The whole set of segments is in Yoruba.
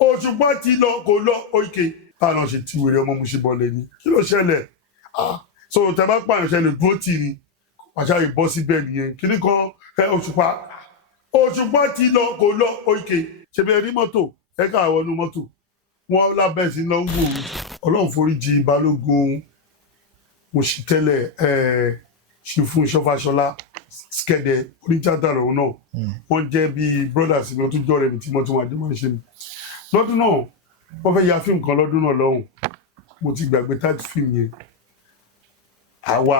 Òṣùpá ti lọ kò lọ òkè táwọn ṣe ti wèrè ọmọ Mushin bọ́lẹ̀ ni kí ló ṣẹlẹ̀ so tẹ bá pààyàn ṣẹlẹ̀ dúró tì ní pàṣẹ ìbọ́ síbẹ̀ nìyẹn kíní kan Òṣùpá ti lọ kò lọ òkè ṣebí ẹ rí mọ́tò ẹ ká wọnú mọ́tò wọn lábẹ́ sí lọ ń wò Ọlọ́run foríjì Balógun Mushin tẹ́lẹ̀ ṣì fún Ṣọfáṣọlá skẹ́dẹ̀ oníjàdá lòun náà wọ́n jẹ́ bíi brothers mi ó tún jọ́ rẹ̀ mi tí mo tún wà dé mọ́ ṣe mi lọ́dún náà wọ́n fẹ́ ya fíìmù kan lọ́dún náà lọ́hùn mo ti gbàgbé táàtì fíìmù yẹn àwa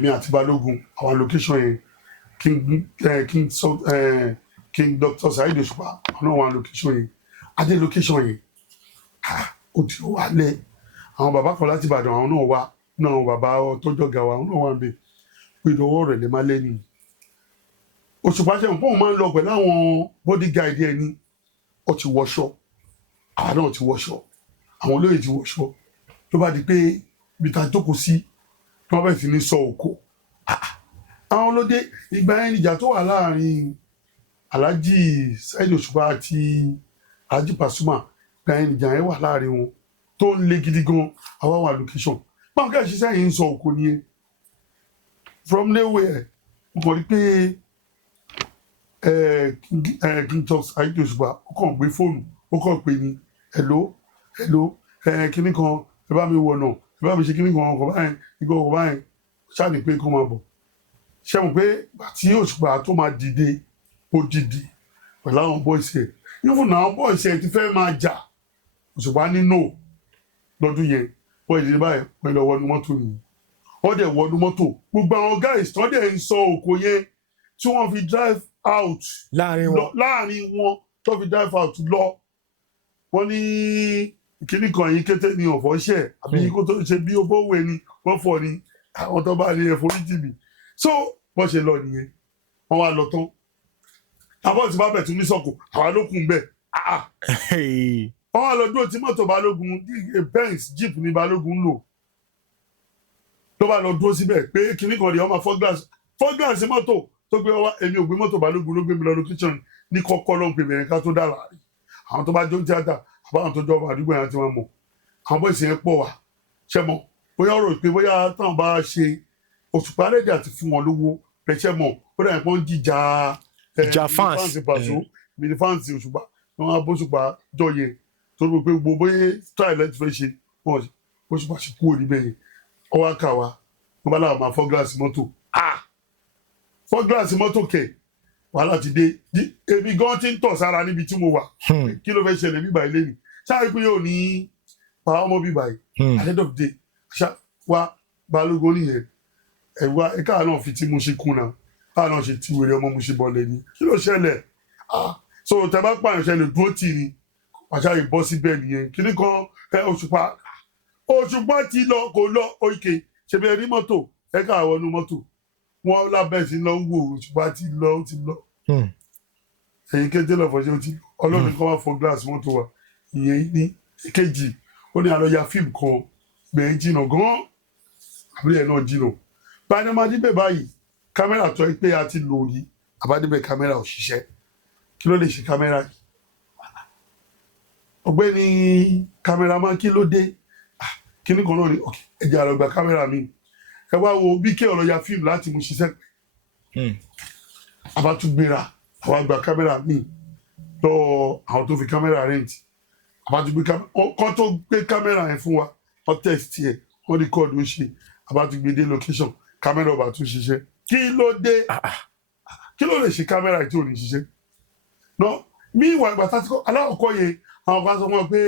mi àti Balógun àwọn location yẹn King Dr. Saheed Òṣùpá àwọn náà wà location yẹn adé location yẹn ó ti wà lẹ àwọn bàbá kan láti Ìbàdàn àwọn náà wà náà bàbá tọjọ ga wa àwọn náà wà ń bẹ pé ìdọwọ rẹ lè má lẹ́nu Òṣùpá ṣe nǹkan máa ń lọ pẹ̀lú àwọn bodyguard ẹni ó ti wọṣọ àwọn náà ti wọṣọ àwọn olóyè ti wọṣọ ló bá di pé ibi tá a jókòó sí tí wọ́n bẹ̀rẹ̀ sí ní sọ òkò àwọn olóde ìgbà yẹn ìjà tó wà láàrin Alhaji Saheed Òṣùpá àti Alhaji Pasuma ìgbà yẹn ìjà yẹn wà láàrin wọn tó ń le gidi gan àwa wà location báwọn kẹ́ ẹ̀ ṣiṣẹ́ yìí ń sọ òkò nìyẹn from nowhere mo kàn rí pé King Dr. Saheed Òṣùpá ó kàn gbé fóònù ó kàn pè ní hello kíní kan ẹ bá mi wọ̀ náà ẹ bá mi ṣe kíní kan ọkọ̀ báyìí ìgbà ọkọ̀ báyìí ṣáà ní pé kó máa bọ̀ ṣe mọ̀ pé àti Òṣùpá tó máa dìde ó dìde pẹ̀lú àwọn bọ́ìsì ẹ̀ even àwọn bọ́ìsì ẹ̀ ti fẹ́ máa jà Òṣùpá ní no lọ́dún yẹn wọ́n ìdílé báyìí pẹ̀lú ọwọ́nu mọ́tò nìyí wọ́n dẹ̀ wọ́nu mọ́tò gbogbo àwọn guys tó dẹ̀ ń sọ òkò yẹn tí wọ́n fi drive out láàrin wọn tó fi drive out lọ wọ́n ní kíní kan yìí kété ní ọ̀fọ̀ ṣẹ̀ àbí kó tó ṣe bí ó bówó ẹni wọ́n fọ̀ ni àwọn tó bá ní ẹ̀fọ́ríjì mi so bọ́n ṣe lọ nìyẹn wọ́n wá lọ tán àbọ̀ tí bá bẹ̀ tún ní sọ̀kò àwa ló kún bẹ́ẹ̀ wọ́n wá lọ dúró tí mọ́tò Balógun Benz Jeep ní Balógun lò ló bá lọ dúró síbẹ̀ pé kíní kan rí ọmọ fọ́ gíláàsì mọ́tò tó gbé wá èmi ò gbé mọ́tò Balógun ló gbé mi lọ location ní kọ́kọ́ ló ń pè mẹ́rin ká tó dà láàrin àwọn tó bá jó tíátà àbáwọn tó jọba àdúgbò yẹn ti wọn mọ̀ àwọn bọ́ìsì yẹn pọ̀ wá ṣẹ́ mọ̀ bóyá ọ̀rọ̀ pé bóyá táwọn bá ṣe Òṣùpá rẹ̀dí àti fún wọn lówó pẹ̀ṣẹ̀ mọ̀ ó dà pọ́n jíjà fans Paso mini fans Òṣùpá wọn á bóṣùpá jọyè tó rò pé gbogbo bóyá style ẹ̀ ti fẹ́ ṣe wọn Òṣùpá ṣe kúrò níbẹ̀ yẹn ọwọ́ àkà wa wọn bá láwọn máa fọ́ gíláàsì mọ́tò fọ́ gíláàsì mọ́tò kẹ̀ wàhálà ti dé èmi gan ti ń tọ̀ sára níbi tí mo wà kí ló fẹ́ ṣẹlẹ̀ bíbá ilé ni ṣáà pé yóò ní pa ọmọ bíbá yìí at the end of the day ṣá wa Balógun nìyẹn ẹ̀wá ẹ̀ka náà fi tí mo ṣe kùnà káà náà ṣe ti wèrè ọmọ Mushin bọ́lẹ̀ ni kí ló ṣẹlẹ̀ so tẹ bá pààyàn ṣẹlẹ̀ dúró tì ní pàṣẹ ìbọ́ síbẹ̀ nìyẹn kíní kan Òṣùpá ti lọ kò lọ òkè ṣebí ẹ rí mọ́tò ẹ ká wọnú mọ́tò wọn lábẹ́ sí lọ ń wò Òṣùpá ti lọ ó ti lọ ẹ̀yìn kéde lọ fọṣẹ́ ó ti lọ Ọlọ́run kan wá fọ gíláàsì mọ́tò wa ìyẹn ní èkejì ó ní àlọ́ya fíìmù kan gbẹ̀yìn jìnnà gan-an àbúrò ẹ̀ náà jìnnà báyìí máa díbẹ̀ báyìí kámẹ́rà tó ẹ pé a ti lò yìí àbádébẹ̀ kámẹ́rà ò ṣiṣẹ́ kí ló lè ṣe kámẹ́rà yìí ọ̀gbẹ́ni kámẹ́rámán kí ló dé kíní kan náà ni ẹ̀jẹ̀ àlọ́gbà kámẹ́rà mi ẹ wá wo bí kí ọ̀rọ̀ ya fíìmù láti mú ṣiṣẹ́ pé àbátúgbéra àwọn àgbà kámẹ́rà mi lọ àwọn tó fi kámẹ́rà rent àbátúgbé kọ́ tó gbé kámẹ́rà yẹn fún wa wọ́n test ẹ̀ wọ́n ní kọ́ọ̀dù ó ṣe àbátúgbé dé location kámẹ́rà ọba tún ṣiṣẹ́ kí ló dé kí ló lè ṣe kámẹ́rà tí ò ní ṣiṣẹ́ náà mí ìwà ìgbà tá ti kọ́ aláwọ̀kọ́ yẹn àwọn kan sọ wọn pé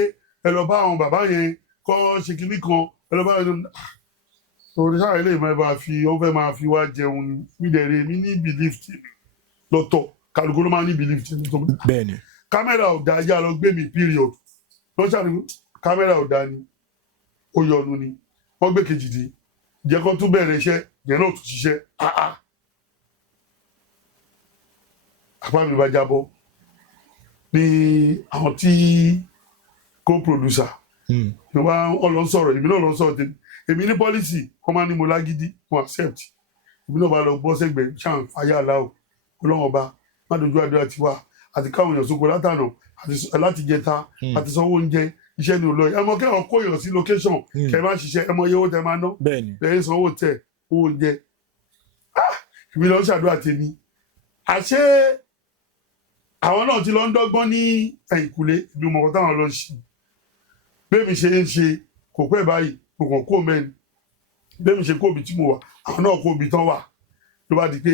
ẹ lọ bá àwọn bàbá yẹn kọ́ ṣe kinní kan ẹ lọ bá yẹn torí sáà ilé ìmọ̀ ẹ bá fi wọ́n fẹ́ máa fi wá jẹun ni mí dẹ̀rẹ̀ mi ní belief tèmi lọ́tọ̀ kálukú ló máa ní belief tèmi lọ́tọ̀ bẹ́ẹ̀ni kámẹ́rà ò dá yá lọ gbé mi period lọ́sàn ni kámẹ́rà ò dá ni ó yọnu ni wọ́n gbé kejì dé jẹ́ kó tún bẹ̀rẹ̀ iṣẹ́ yẹn náà tún ṣiṣẹ́ apá mi bá jábọ́ ní àwọn tí co-producer ni wọ́n lọ sọ̀rọ̀ èmi náà lọ sọ̀rọ̀ tèmi èmi ní pọ́lísì wọ́n máa ní mo lágídí wọ́n accept èmi náà bá lọ gbọ́ sẹ́gbẹ̀ẹ́ ṣáà fàyà aláwọ̀ ọlọ́wọ́n ọba má dojú àdúrà tiwa àti káwọn èèyàn sóko látànà àti láti jẹta àti sanwó oúnjẹ iṣẹ́ ni ò lọ ẹ mọ kẹ́hìn kó èèyàn sí location kẹ́ ẹ má ṣiṣẹ́ ẹ mọ iye owó tẹ máa ná lẹ́yìn sanwó tẹ owó oúnjẹ ìbí lọ ṣàdúrà tèmi àṣé àwọn náà ti lọ ń dọ́gbọ́n ní ẹ̀yìnkùlé ìlú mọ̀kọ́ táwọn lọ ṣe bẹ́ẹ̀mi ṣe ń ṣe kò pẹ́ báyìí kò kàn kó mẹ́ni bẹ́ẹ̀mi ṣe kóbi tí mo wà àwọn náà kóbi tán wà ló bá di pé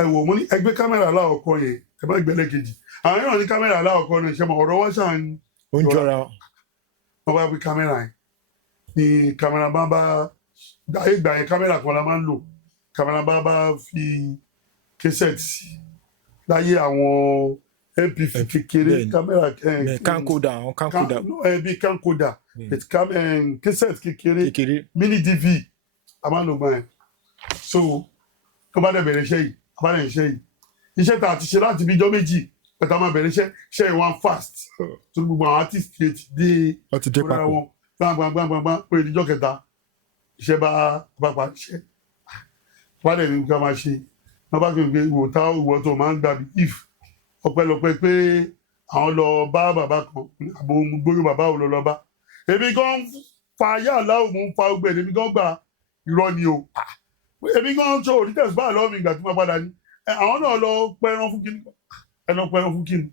ẹ wò mo ní ẹgbẹ́ kámẹ́rà aláwọ̀kọ́ yẹn ẹ má gbẹ́lẹ̀ kejì àwọn yóò ní kámẹ́rà aláwọ̀kọ́ náà ṣe mọ̀ ọ̀rọ̀ wọ́n ṣàn ń jọra wọ́n bá gbé kámẹ́rà yẹn ni kámẹ́rà bá ayé ìgbà yẹn kámẹ́rà kan la máa ń lò kámẹ́rà bá fi késẹ̀tì sí láyé àwọn MPV kékeré kámẹ́rà kankoda bí kankoda késẹ̀tì kékeré mini DV a máa ń lò gbọ́n yẹn so tó bá dẹ̀ bẹ̀rẹ̀ iṣẹ́ yìí a bá dẹ̀ iṣẹ́ yìí iṣẹ́ tá a ti ṣe láti bí ijọ́ méjì pẹ̀tà máa bẹ̀rẹ̀ iṣẹ́ yìí one fast tó gbogbo àwọn artist ti dé ọ̀rẹ́ wọn gbàngbàngbàngbà pé ìdíjọ́ kẹta iṣẹ́ bá parí iṣẹ́ wá dẹ̀ ní ká máa ṣe wọ́n bá gbé ìwò tá ìwọ tó máa ń gbàbí if ọpẹ́lọpẹ́ pé àwọn lọ bá bàbá kan àbò gbóyún bàbá ò lọ bá èmi gan fa yàrá òun ń fa ọgbẹ́ èmi gan gbà irọ́ ni o èmi gan tó òdìtẹ̀sí báà lọ́wọ́ mi ìgbà tí wọ́n padà ní àwọn náà lọ pẹran fún kíni pẹran fún kíni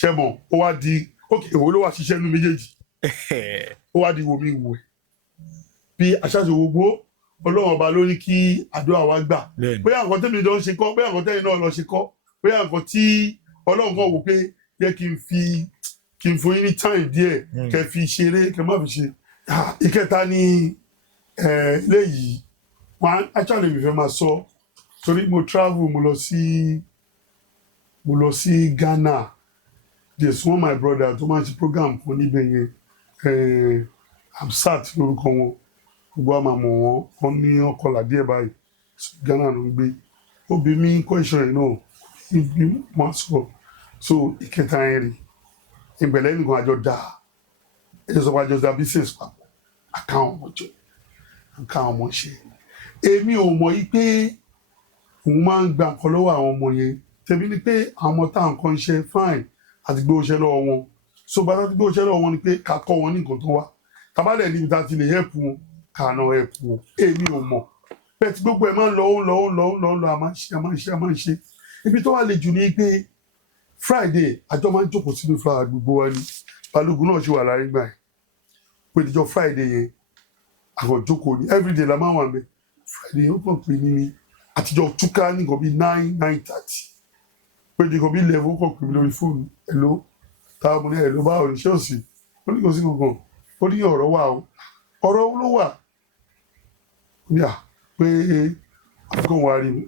ṣẹ́mọ̀ ó wá di ókè èwo ló wá ṣiṣẹ́ nínú méjèèjì ó wá di wo mi wò ẹ́ bí aṣáájú gbogbo ọlọ́run ọba ló ní kí àdúrà wa gbà bóyá nǹkan tẹ́mi lọ ṣe kọ́ bóyá nǹkan tẹ́mi náà lọ ṣe kọ́ bóyá nǹkan tí ọlọ́run kan wò pé yẹ kí n fún yín ní time díẹ̀ kẹ́ fi ṣeré kẹ́ má fi ṣe ìkẹta ní léyìí wọn actually mi fẹ́ máa sọ torí mo travel mo lọ sí Ghana there's one my brother tó máa ń ṣe program kan níbẹ̀ yẹn Amsat lórúkọ wọn gbogbo àmàmọ̀ wọn ní ọkọlà díẹ̀ báyìí Ghana ló ń gbé ó bí mi question yẹn náà ibi wọn sọ so ìkẹta yẹn rí ìbẹ̀lẹ̀ nìkan àjọ dáa ẹjọ́ sọ pé àjọ dáa business papọ̀ àkáwọn ọmọ jọ àkáwọn ọmọ ṣe èmi ò mọ̀ yí pé òun máa ń gba nǹkan lọ́wọ́ àwọn ọmọ yẹn tẹ̀bí ni pé àwọn ọmọ táwọn kan ń ṣe fine àti gbé oṣẹ́ lọ́wọ́ wọn so bá ti gbé oṣẹ́ lọ́wọ́ wọn ni pé ká kọ́ wọn ní nǹkan tó wá tabalẹ̀ níbi tá a ti lè help wọn ká náà help wọn èmi ò mọ̀ bẹ́ẹ̀ tí gbogbo ẹ̀ máa ń lọ a máa ń ṣe ibi tó wà lè jù ní pé Friday àjọ máa ń jókòó sínú flower gbogbo wa ni Balógun náà ṣe wà láyé gbà yẹn pé ìjọ Friday yẹn àwọn jókòó ni everyday la máa wà mẹ́ Friday yẹn ó kàn pé ní àtijọ́ túká ní nǹkan bíi 9:30 pé ní nǹkan bíi 11 ó kàn pè mí lórí fóònù hello táwọn ọmọ ní hello báwo ní ṣọ́ọ̀ṣì ó ní kò sí kankan ó ní ọ̀rọ̀ wà o ọ̀rọ̀ ló wà ní à pé àfikún wa rí mi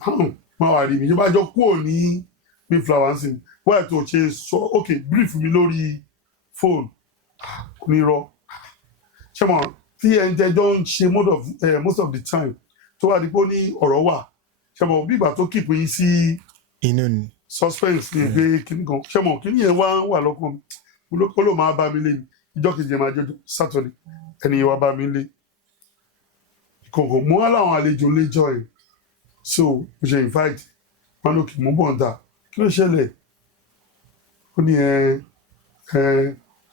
máa wà rí mi yóò bá jọ kúrò ní mi flower sí wáyé tó ṣe sọ ok brief mi lórí fóònù onírọ́ ṣé mo tí ẹni tẹjọ́ ń ṣe most of the time tó wà dípò ní ọ̀rọ̀ wà ṣé mo bí ìgbà tó kìpé yín sí inú ni suspense ní pé kíní kan ṣé mo kíní yẹn wà lọ́kàn mi ó ló máa bá mi lé mi ìjọ kejì máa jẹ́ Saturday ẹni yẹn wá bá mi lé ìkọ̀kọ̀ mú wá láwọn àlejò léjọ́ ẹ̀ so mo ṣe invite wọn lókè mú bọ̀ǹda kí ló ṣẹlẹ̀ ó ní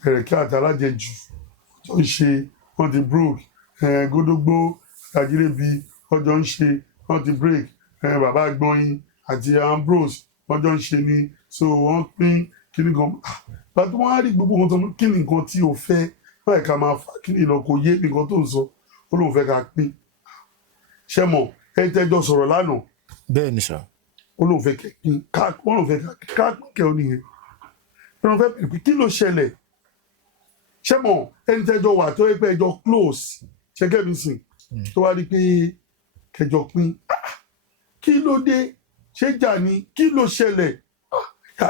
ẹ̀rẹ̀kẹ́ àti alájẹjù ọjọ́ ń ṣe wọ́n ti broke gódógbó àtàjírẹ́bí ọjọ́ ń ṣe wọ́n ti break bàbá gbọ́yìn àti Ambrose ọjọ́ ń ṣe ni so wọ́n pín kíní kan bàtú wọn á rí gbogbo nǹkan tó ń kí ni nǹkan tí o fẹ́ báyìí ká máa fà kí ni ìlọ kò yé nǹkan tó ń sọ ó lóun fẹ́ ká pín ṣé mọ̀ ẹ tẹ́jọ́ sọ̀rọ̀ lánàá bẹ́ẹ̀ ni sà ó lóun fẹ́ pín ká pín kẹ́ ọ nìyẹn ó fẹ́ pín kí ló ṣẹlẹ̀ ṣé mọ̀ ẹni tẹ́jọ́ wà tó yẹ pé ẹjọ́ close ṣẹ́gẹ́ mi sìn tó wá rí pé kẹjọ pín kí ló dé ṣé jà ní kí ló ṣẹlẹ̀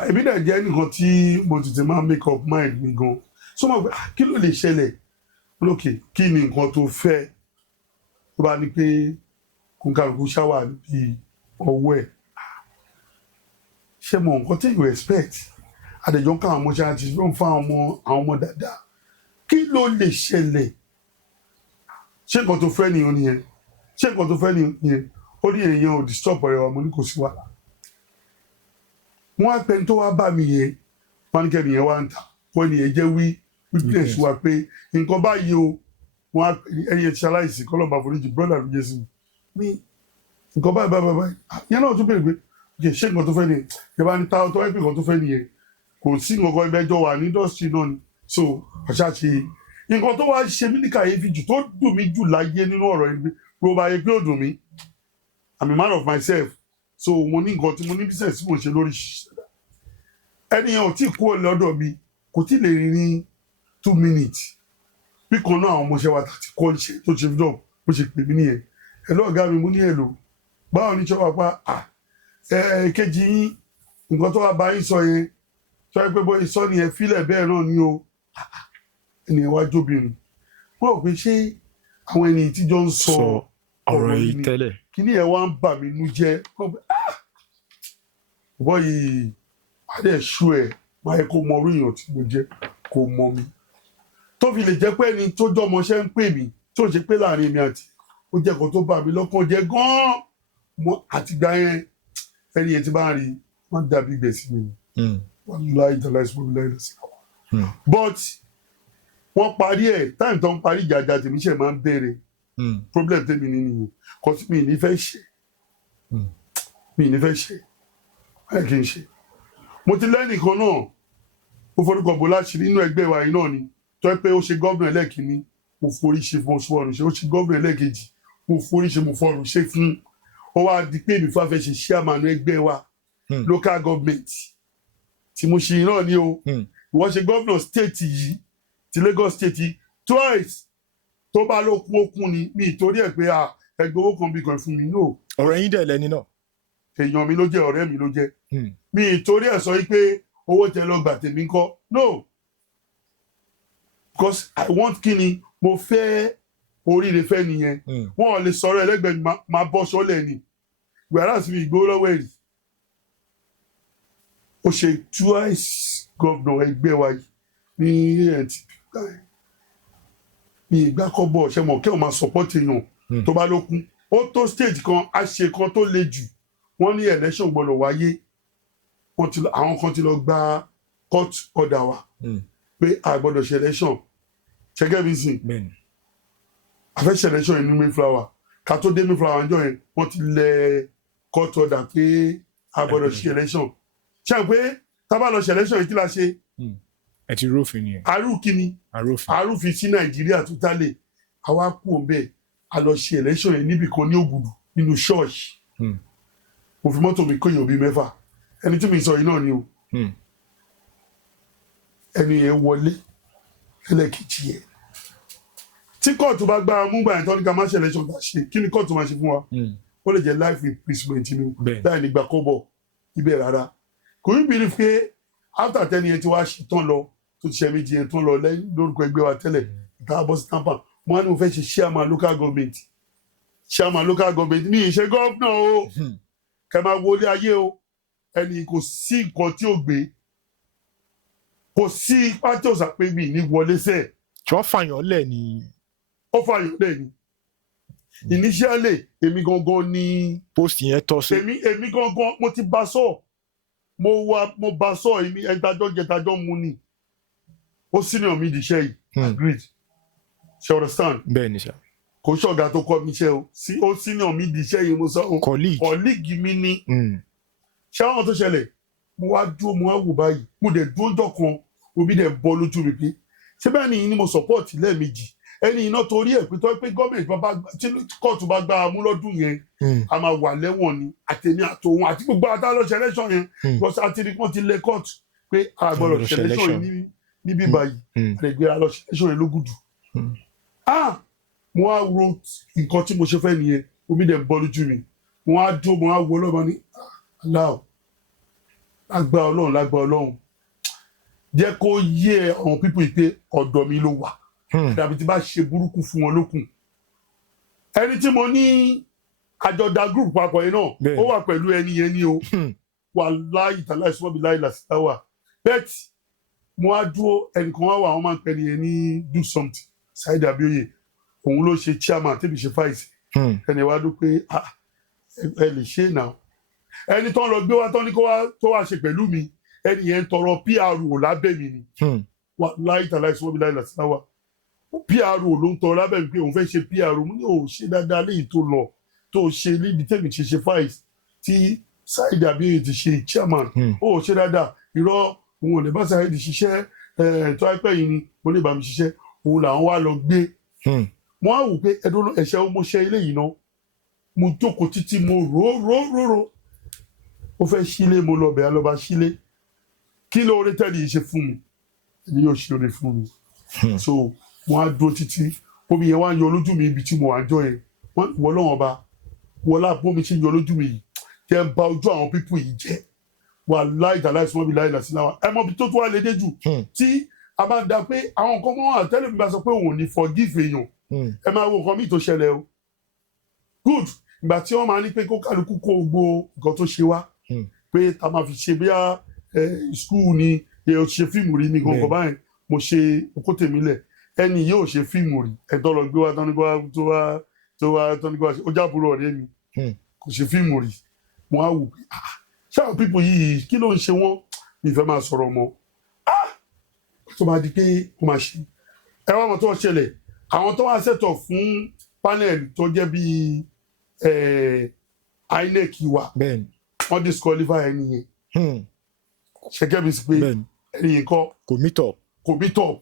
èmi náà jẹ́ nǹkan tí mo tètè máa make up mind mi gan so mo gbé kí ló lè ṣẹlẹ̀ lókè kí ni nǹkan tó fẹ́ tó bá ní pé kóńkàlùkù ṣáwà níbi ọwọ́ ẹ̀ ṣé mo nǹkan tí you expect àdèjọ́ káwọn ọmọ ṣe àti ló ń fa àwọn ọmọ dáadáa kí ló lè ṣẹlẹ̀ ṣé nǹkan tó fẹ́ nìyẹn ṣé nǹkan tó fẹ́ nìyẹn ó ní èèyàn ò disturb ọ̀rẹ́ wa mo ní kò sí wàhálà wọ́n á pẹ́ tó wá bá mi yẹn wọ́n á ní kẹ́ni yẹn wá ń ta wọ́n ní yẹn jẹ́ witness wa pé nǹkan báyìí o wọ́n á pè ní ẹni yẹn ti ṣaláìsí kọ́lọ́mà foríjì brọ́dà ló jẹ́ sí mi nǹkan báyìí yẹn náà tún bèrè pé ṣé nǹkan tó fẹ́ nìyẹn yẹn bá ní ta ọtọ́ ẹ̀pẹ̀ nǹkan tó fẹ́ nìyẹn kò sí nǹkan ẹgbẹ́jọ́ wà ní industry náà ni so àṣà ṣe nǹkan tó wá ṣe mí ní kàyéfì jù tó dùn mí jù láyé nínú ọ̀rọ̀ ẹni pé ló bá yẹ pé ó dùn mí I'm a man of myself so mo ní nǹkan tí mo ní business tí mo ṣe lórí ẹni yẹn ò tí kú lọ́dọ̀ mi kò tí lè rí ní 2 minutes bí kan náà àwọn ọmọọṣẹ́ wa tàti kọ́ iṣẹ́ tó ṣe fídọ̀ bó ṣe pè mí nìyẹn ẹ lọ́ọ̀gá mi mú ní èlò báwọn ní ṣọ́wọ́ pa kejì yín nǹkan tó wá bá yín sọ yẹn sọ pé bó sọ nìyẹn fílẹ̀ bẹ́ẹ̀ náà ni o ẹni wá jóbìnrin wọ́n rò pé ṣé àwọn ẹni tí jọ ń sọ ọ̀rọ̀ yìí tẹ́lẹ̀ kí ni ẹ̀ wá ń bà mí nú jẹ́ bọ́ yìí wà dẹ̀ ṣú ẹ̀ máa yẹ kó mọ orí èèyàn tí mo jẹ́ kó mọ mi tó fi lè jẹ́ pé ẹni tó jọ ọmọọṣẹ́ ń pè mí tó ṣe pé láàrin mi àti ó jẹ́ kan tó bà mí lọ́kàn jẹ́ gan-an àtìgbà yẹn ẹni yẹn ti bá ń rí wọ́n dàbí gbèsè mi wọ́n láì tẹ̀lé ìṣòro láì lọ́sí but wọ́n parí ẹ̀ táìm tó ń parí ìjàjà tèmi ṣe máa ń bẹ̀rẹ̀ problem tèmi ní nìyẹn kò sí mi ní fẹ́ ṣe báyìí kì í ṣe mo ti lẹ́nìkan náà ó forúkọ bò láṣìírí nínú ẹgbẹ́ wa yìí náà ni tó yẹ pé ó ṣe gómìnà ẹlẹ́ẹ̀kínní mo forí ṣe fún oṣù ọ̀run ṣe ó ṣe gómìnà ẹlẹ́ẹ̀kejì mo forí ṣe mo fọrùn ṣe fún ó wá di pé mi fà fẹ́ ṣe chairman ẹgbẹ́ wa local government tí mo ṣe náà ni o ìwọ ṣe gómìnà state yìí ti Lagos state yìí twice tó bá lókun okun ni mi ìtorí ẹ̀ pé ẹgbẹ́ owó kan bí kan fún mi no. ọ̀rọ̀ yín dẹ̀ lẹ́ni náà. èèyàn mi ló jẹ́ ọ̀rẹ́ mi ló jẹ́ mi ìtorí ẹ̀ sọ pé owó tẹ lọ gbà tèmi kọ́ no because I want kíni mo fẹ́ oríire fẹ́ nìyẹn wọn ò lè sọ̀rọ̀ ẹlẹ́gbẹ̀ẹ́ mi máa bọ́ sọ́lẹ̀ ni whereas mi ìgbówó lọ́wọ́ ẹ̀rì ó ṣe twice gómìnà ẹgbẹ́ wa yìí ní ẹ̀ǹtì ní ìgbà kọ́bọ̀ ṣe mọ̀ kí wọ́n máa support èèyàn tó bá lókun ó tó stage kan àṣe kan tó le jù wọ́n ní election gbọ́dọ̀ wáyé àwọn kan ti lọ gba court order wa pé a gbọ́dọ̀ ṣe election ṣẹ́gẹ́ bí sìn a fẹ́ ṣe election yìí ní Mayflower ká tó dé Mayflower àjọ yẹn wọ́n ti lẹ court order pé a gbọ́dọ̀ ṣe election ṣe pé tá bá lọ ṣe election yìí kí la ṣe. ẹ ti rófin ni. arúfin sí Nàìjíríà tó tálẹ̀ àwa kú òun bẹ́ẹ̀ a lọ ṣe election yìí níbì kan ní Ògùdù nínú ṣọ́ọ̀ṣì mo fi mọ́tò mi kóyàn bíi 4 ẹni tí mi sọ yìí náà ni o ẹni yẹn wọlé ẹlẹ́kejì yẹn tí kóòtù bá gbá amúgbà yẹn tó ní ká má ṣe election tá a ṣe kí ni kóòtù máa ṣe fún wa ó lè jẹ́ life imprisonment ni láì nígbà kọ́bọ̀ ibẹ̀ rárá kò ní bìrì pé after 10 yẹn tí wàá ṣe tán lọ tó ti ṣe méjì yẹn tán lọ lẹ́yìn lórúkọ ẹgbẹ́ wa tẹ́lẹ̀ ìta bọ́ sí tampa mo á ní mo fẹ́ ṣe chairman local government ní ìṣe gọ́ọ̀nà o kẹ máa wọlé ayé o ẹni kò sí nǹkan tí ó gbé kò sí ipá tí ó sàpébi ní wọlé sẹ́ẹ̀. tí wọ́n fàyàn lẹ̀ ni. ó fàyàn lẹ̀ ni initially èmi gangan ni. post yẹn tọ́ sí. èmi gangan mo ti bá sọ mo bá sọ èmi ẹ̀ńtájọ́ mu ni ó senior mi dìṣẹ́ yìí agreed ṣe understand. bẹ́ẹ̀ ni sà. kò ṣọ̀gá tó kọ́ mi iṣẹ́ o ó senior mi dìṣẹ́ yìí mo sọ o colleague mi ni. ṣé àwọn tó ṣẹlẹ̀ mo wá dúró mo wá wò báyìí mo dẹ̀ dúró jọ kan omi dẹ̀ bọ́ lójú mi pé ṣé bẹ́ẹ̀ ni ni mo support lẹ́ẹ̀mejì ẹni iná torí ẹ̀ pé tó pé gọ́ọ̀mẹ̀ntì tí kóòtù bá gbá amú lọ́dún yẹn a máa wà lẹ́wọ̀n ni àtẹ̀mí àtòun àti gbogbo àtàlọ́ election yẹn because àti ní wọ́n ti lẹ kóòtù pé a gbọ́dọ̀ election yẹn níbí báyìí àdẹ̀gbẹ́ alọ́ election yẹn lógùdù. mo wá ro nǹkan tí mo ṣe fẹ́ nìyẹn omi dẹ̀ bọ́ lójú mi mo wá dúró mo wá wo ọlọ́mọ ní aláwọ̀ lágbá ọlọ́run jẹ́ kó yé àwọn pípọ̀ ìpè ọ̀dọ̀ mi ló wà dàbí tí bá ṣe burúkú fún wọn lókun ẹni tí mo ní àjọdá group papọ̀ yẹn náà ó wà pẹ̀lú ẹni yẹn ní o wà láì tàlá ìsúnmọ́bí láì làsítáwà bẹ́ẹ̀tì mo á dúró ẹnìkan wá wà wọ́n máa ń pẹ́ nìyẹn ní do something Saheed Abioye òun ló ṣe chairman tẹ́bi ṣe fáìsì ẹni wá dún pé ẹ lè ṣe náà ẹni tó ń lọ gbé wá tán ní kó wá tó wá ṣe pẹ̀lú mi ẹni yẹn ń tọrọ PR lábẹ́ mi ni láì tàlà ìṣòwò mi láì làṣíláwà PR ló ń tọrọ lábẹ́ mi pé òun fẹ́ ṣe PR mo ní òun ṣe dáadáa léyìí tó lọ tó ṣe níbi tẹ́mi ṣe fáìs tí Saheed Abiyoye ti ṣe chairman ó ṣe dáadáa irọ́ òun ò lè bá Saheed ṣiṣẹ́ tó àìpẹ́ yìí ni mo lè bá mi ṣiṣẹ́ òun làwọn wá lọ gbé wọ́n á wò pé ẹ̀dùn ẹ̀ṣẹ̀ mo ṣe ilé yìí náà mo jókòó títí mo rò ó fẹ́ sílé mo lọ bẹ̀ alọ́ba sílé kí ló rí tẹ́lẹ̀ yìí ṣe fún mi ẹni yóò ṣe oore fún mi so wọ́n á dúró títí omi yẹn wá ń yọ lójú mi ibi tí mo wà ń jọ yẹn wọ́n lọ́wọ́n ba wọ́n láàbọ̀ mi ṣe yọ lójú mi yìí tẹ́ ń ba ojú àwọn pípù yìí jẹ́ wà láì dà láì súnmọ́ mi láì làsíláwà ẹ mọ̀ bí tó wá lédè jù tí a máa da pé àwọn nǹkan mọ́ àtẹ́lẹ̀ mi bá sọ pé òun ò ní forgive èèyàn ẹ máa wo nǹkan míì tó ṣẹlẹ̀ o good ìgbà tí wọ́n máa ní pé kó kálukú kó gbogbo nǹkan tó ṣe wá pé ta máa fi ṣe bíyà school ni èèyàn ṣe fíìmù rí ní gbọ̀ngàn báyìí mo ṣe okó tèmi lẹ̀ ẹni yóò ṣe fíìmù rí ẹ̀tọ́ lọ gbé wá tó wá ó jábúrò ọ̀rẹ́ mi kò ṣe fíìmù rí wọ́n á wò pé ṣáà pípò yìí kí ló ń ṣe wọ́n ìfẹ́ máa sọ̀rọ̀ mọ́ tó máa di pé kó máa ṣe ẹ wá mọ̀ tó ṣẹlẹ̀ àwọn tó wá ṣètò fún panel tó jẹ́ bíi INEC wa wọ́n disqualify ẹni yẹn ṣẹ́gẹ́ bí sí pé ẹni yẹn kọ́ kò meet up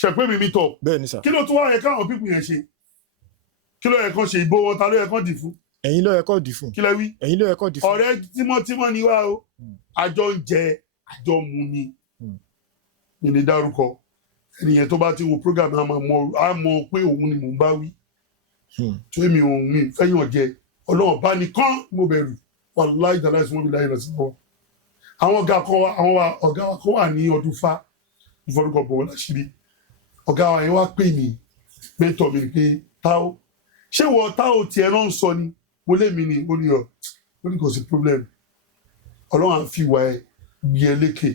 ṣe pé mi meet up kí ló tún wá yẹ káwọn pípù yẹn ṣe kí ló yẹ kán ṣe ìbò wọn ta ló yẹ kán dì fún ẹ̀yin ló yẹ kó dì fún kí lẹ wí ẹ̀yin ló yẹ kó dì fún ọ̀rẹ́ tímọ́tímọ́ ni wá o àjọ ń jẹ àjọ mu ni mi ní dárúkọ ẹnìyẹn tó bá ti wo program á mọ̀ pé òun ni mò ń bá wí tó èmi òun mi fẹ́yàn jẹ ọlọ́run bá nìkan mo bẹ̀rù wàláì dàláì sọ́mọ́ mi láyé lọ sí wọn àwọn ọ̀gá wa kan wà ní ọdún fa ìfọdúnkọ bọ̀ wọ́n láṣìírí ọ̀gá wa yẹn wá pè mí mẹ́tọ̀ mi pé táó ṣé wọ́n táó tiẹ̀ náà ń sọ ni mo lé mi ni ó ní kò sí problem ọlọ́run à ń fi wà ẹ́ bí ẹ lékè